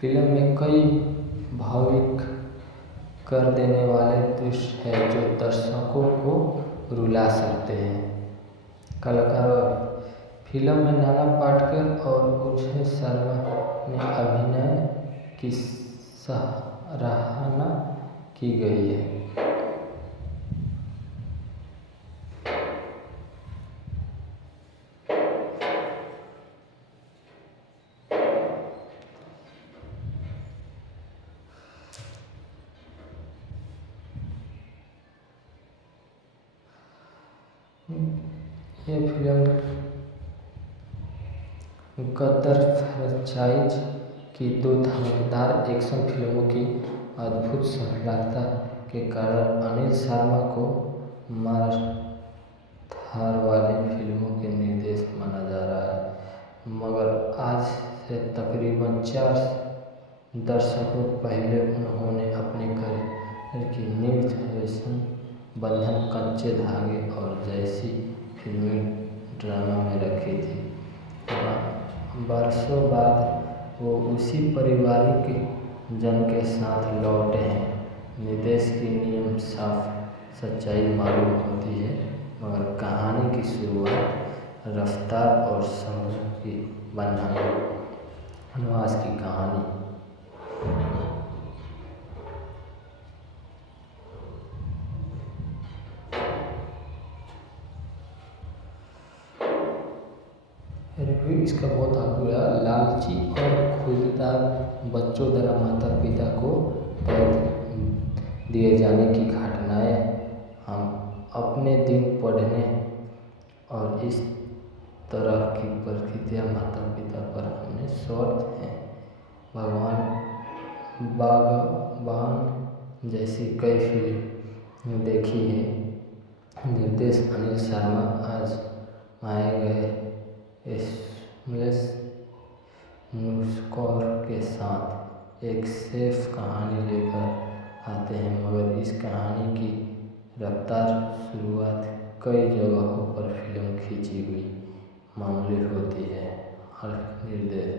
फिल्म में कई भावुक कर देने वाले दृश्य हैं, जो दर्शकों को रुला सकते हैं। कलाकार फिल्म में नाना पाटेकर और उर्वशी शर्मा ने अभिनय की सराहना की गई है। ये फिल्म गदर फ्रेंचाइज की 2 धमाकेदार एक्शन फिल्मों की अद्भुत सफलता के कारण अनिल शर्मा को मार धार वाली फिल्मों के निर्देशक माना जा रहा है, मगर आज से तकरीबन 4 दशकों पहले उन्होंने अपने करियर की नींव फैशन, बंधन, कच्चे धागे और जैसी फिल्मी ड्रामा में रखी थी। बरसों बाद वो उसी पारिवारिक जन के साथ लौटे हैं। निर्देश की नियम साफ सच्चाई मालूम होती है, मगर कहानी की शुरुआत रफ्तार और संघर्ष की वनवास की कहानी। रिव्यू इसका बहुत आगे लालची और खुददार बच्चों द्वारा माता पिता को कैद दिए जाने की घटनाएं हम अपने दिन पढ़ने और इस तरह की परिस्थितियां माता पिता पर हमें स्वार्थ हैं। बागबान जैसी कई फिल्म देखी है। निर्देश अनिल शर्मा आज आए गए एसएमएस नुस्खों के साथ एक सेफ कहानी लेकर आते हैं, मगर इस कहानी की रफ्तार शुरुआत कई जगहों पर फिल्म खींची हुई मामूली होती है। हर निर्देश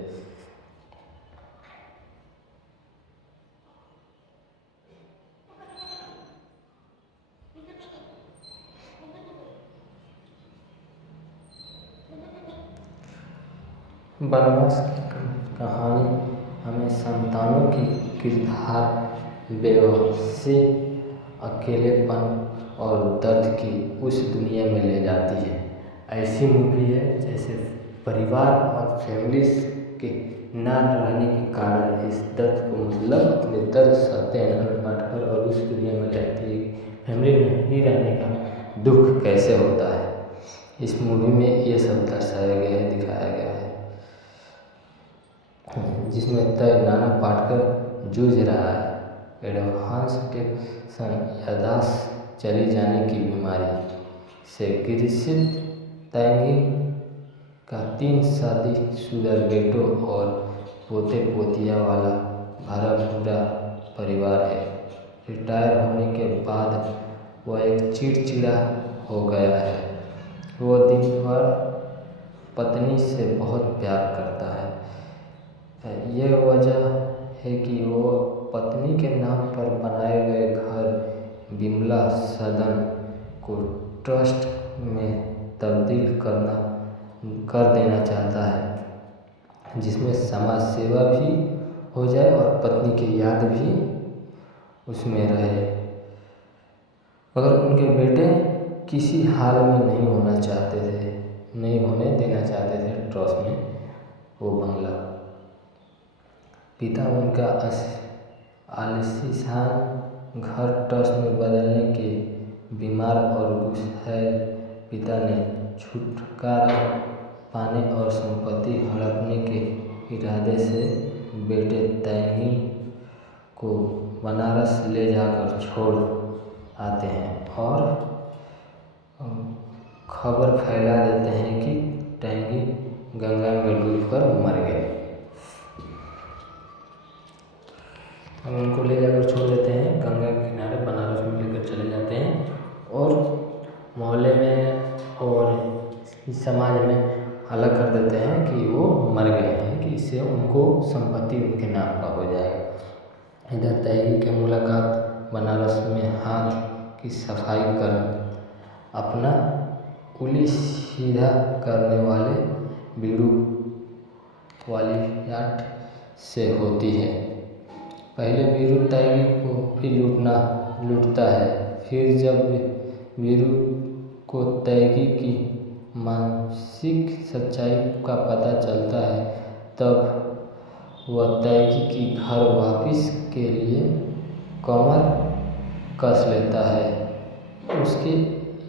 वनवास की कहानी हमें संतानों की किरदार, बेबसी, अकेलेपन और दर्द की उस दुनिया में ले जाती है। ऐसी मूवी है जैसे परिवार और फैमिलीज के ना रहने के कारण इस दर्द को अपने दर्द सहते हैं अनिल पाटकर और उस दुनिया में रहती है। फैमिली में नहीं रहने का दुख कैसे होता है, इस मूवी में ये सब दर्शाया गया है, दिखाया गया है, जिसमें नाना पाटकर जूझ रहा है एडवांस टेंशन, याददाश्त चली जाने की बीमारी से ग्रसित तैंगी का 3 शादीशुदा बेटों और पोते पोतिया वाला भरा पूरा परिवार है। रिटायर होने के बाद वह एक चिड़चिड़ा हो गया है। वो दिन भर पत्नी से बहुत प्यार करता है। यह वजह है कि वो पत्नी के नाम पर बनाए गए घर बिमला सदन को ट्रस्ट में तब्दील कर देना चाहता है, जिसमें समाज सेवा भी हो जाए और पत्नी की याद भी उसमें रहे। मगर उनके बेटे किसी हाल में नहीं होने देना चाहते थे ट्रस्ट में वो बंगला। पिता उनका आलिशान घर ट्रस्ट में बदलने के बीमार और गुस्सैल पिता ने छुटकारा पाने और संपत्ति हड़पने के इरादे से बेटे तैंगी को बनारस ले जाकर छोड़ आते हैं और खबर फैला देते हैं कि तैंगी गंगा में डूबकर मर गए। हम उनको ले जाकर छोड़ देते हैं गंगा के किनारे, बनारस में लेकर चले जाते हैं और मोहल्ले में और इस समाज में अलग कर देते हैं कि वो मर गए हैं, कि इससे उनको संपत्ति उनके नाम का हो जाएगा। इधर तैंगी की मुलाकात बनारस में हाथ की सफाई कर अपना उंगली सीधा करने वाले बीड़ू वाली याट से होती है। पहले वीरू तैंगी को भी लूटता है, फिर जब वीरू को तैंगी की मानसिक सच्चाई का पता चलता है, तब वह तैंगी की घर वापस के लिए कमर कस लेता है। उसके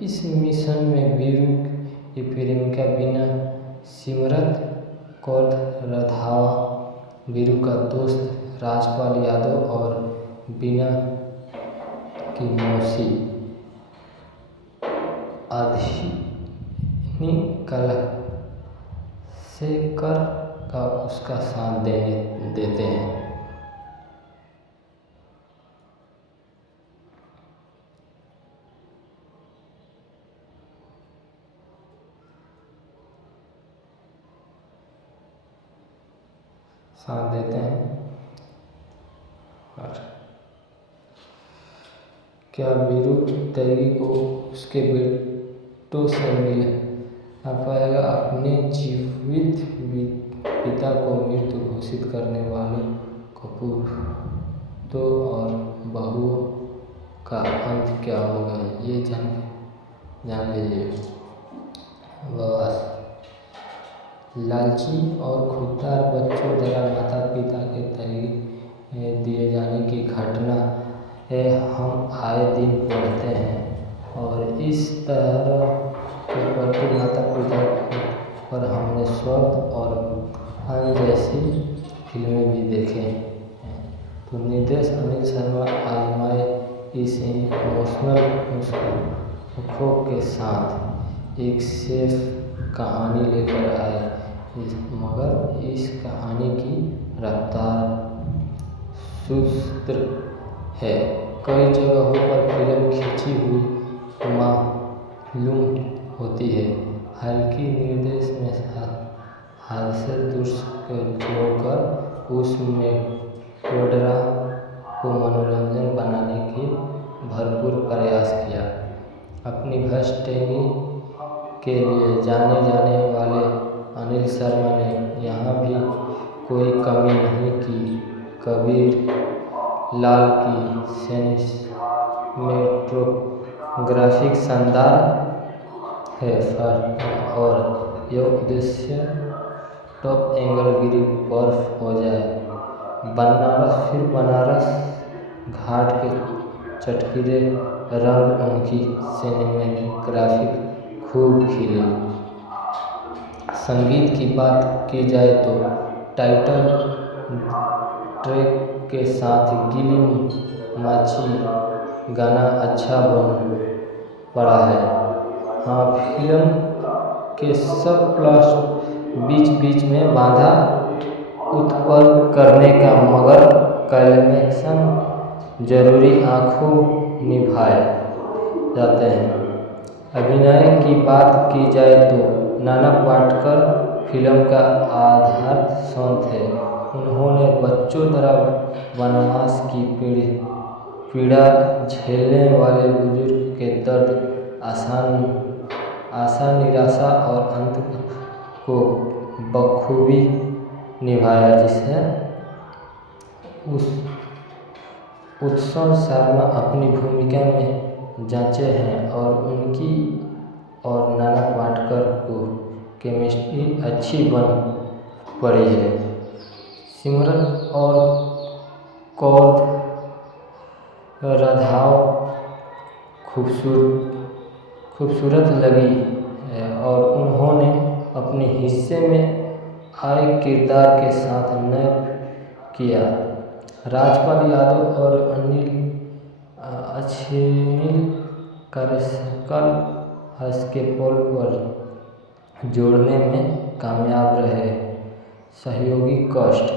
इस मिशन में वीरू की प्रेमिका बीना सिमरत कौर रंधावा, वीरू का दोस्त राजपाल यादव और बीना की मौसी अधीनी कलशेखर का उसका साथ देते हैं। और क्या वीरू तैगी को उसके बेटों से मिल ना पाएगा? अपने जीवित पिता को मृत घोषित करने वाले कपूर और बहुओं का अंत क्या होगा, ये जान लीजिए। बवास लालची और खुददार बच्चों द्वारा माता पिता के तैगी दिए जाने की घटना हम आए दिन पढ़ते हैं और इस तरह के प्रति माता पिता पर हमने स्वर्ग और अन जैसी फिल्में भी देखे हैं। तो निर्देश अनिल शर्मा आजमाए इस इमोशनल नुस्खों के साथ एक सेफ कहानी लेकर आए, मगर इस कहानी की रफ्तार सुस्त है। कई जगहों पर फिल्म खींची हुई मालूम होती है। हल्की निर्देश में हादसे दृश्य जोड़कर उस मेलोड्रामा को मनोरंजन बनाने की भरपूर प्रयास किया। अपनी भ्रष्ट टैगी के लिए जाने वाले अनिल शर्मा ने यहाँ भी कोई कमी नहीं की। कबीर लाल की सिनेमेटोग्राफिक शानदार है और यह उद्देश्य टॉप एंगल गिरी बर्फ हो जाए। बनारस घाट के चटकीले रंग उनकी सिनेमेटोग्राफिक खूब खिले। संगीत की बात की जाए तो टाइटल ट्रैक के साथ गिली माछी गाना अच्छा बन पड़ा है। हाँ, फिल्म के सब प्लॉट बीच में बाधा उत्पन्न करने का, मगर क्लाइमेक्स जरूरी आंखों निभाए जाते हैं। अभिनय की बात की जाए तो नाना पाटेकर फिल्म का आधार स्तंभ है। उन्होंने बच्चों द्वारा वनवास की पीड़ा झेलने वाले बुजुर्ग के दर्द, आशा, निराशा और अंत को बखूबी निभाया, जिसे उत्सव शर्मा अपनी भूमिका में जांचे हैं और उनकी और नाना पाटेकर को केमिस्ट्री अच्छी बन पड़ी है। सिमरत और कौर रंधावा खूबसूरत लगी है और उन्होंने अपने हिस्से में आए किरदार के साथ नए किया। राजपाल यादव और अनिल कार्यकाल हंस के पोल पर जोड़ने में कामयाब रहे। सहयोगी कास्ट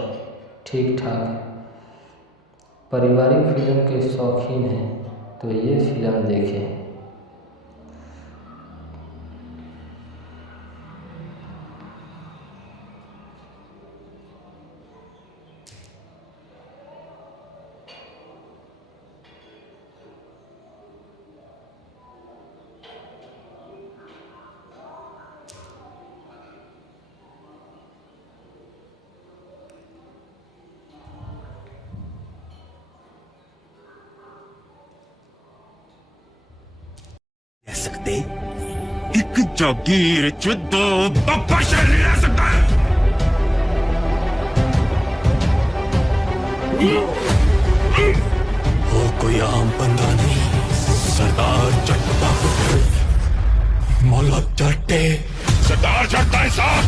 ठीक ठाक। पारिवारिक फिल्म के शौकीन हैं तो ये फिल्म देखें। ले सकते एक जागीर च दो बदमाशे ले सकता है। वो कोई आम बंदा नहीं, सरदार जट बहादुर जट्टे सरदार चढ़ता है साहब,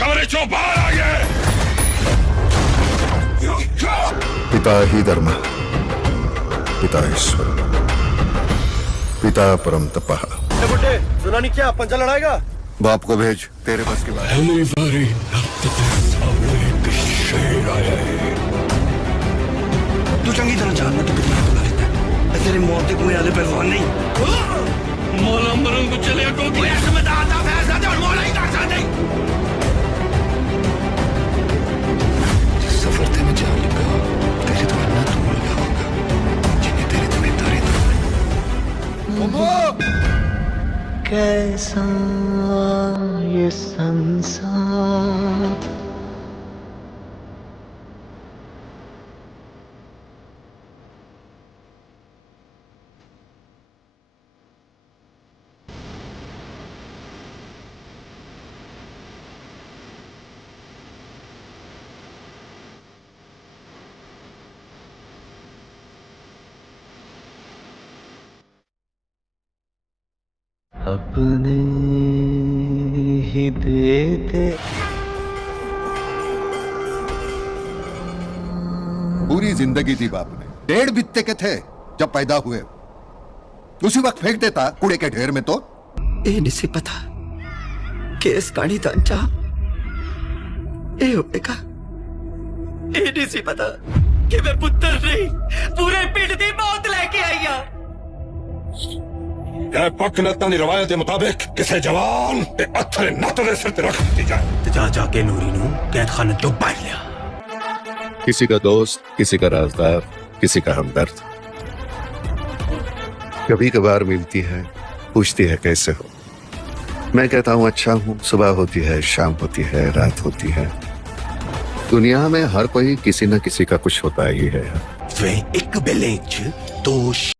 कमरे चो बाहर आ गए। पिता ही धर्म, पिता ईश्वर, पिता परम तपः। बुड्ढे सुना नहीं क्या पंजा लड़ाएगा? बाप को भेज, तेरे बस की बात है। पहली बारी नक्त तेरे सामने एक शेर आया है। तू चंगी तरह जानना तू कितना बुला लेता है। तेरी मौत के कोई आले पहलवान नहीं। मौला मरन को चले को कोई ऐसे में दादा फैसला दे और मौला ही दादा नहीं। जिस सफर ते में जान लगा, तेरे तो अन्ना तू लगा होगा, जिन्हें तेरी जिम्मेदारी तो कैसा ये संसार। अपने ही देते। पूरी जिंदगी दी बाप ने, 1.5 बित्ते के थे जब पैदा हुए, उसी वक्त फेंक देता कूड़े के ढेर में तो। ये नहीं सी पता कि इस कहानी का अंजाम ये होएगा। ये नहीं सी पता कि मैं पुत्र नहीं पूरे पिंड की मौत लेके आई हूं। यह पक नत्ता दी रवायत के मुताबिक किसी जवान ते अत्थरे नत्त दे सिर ते रख दी जाए। ते जा जाके नूरी नू कैद खाने चो बाहर लिया। किसी का दोस्त, किसी का राजदार, किसी का हमदर्द। कभी कभार मिलती है, पूछती है कैसे हो। मैं कहता हूं अच्छा हूं। सुबह होती है, शाम होती है, रात होती है। दुनिया में हर कोई किसी न किसी का कुछ होता ही है। वे एक बेले च तो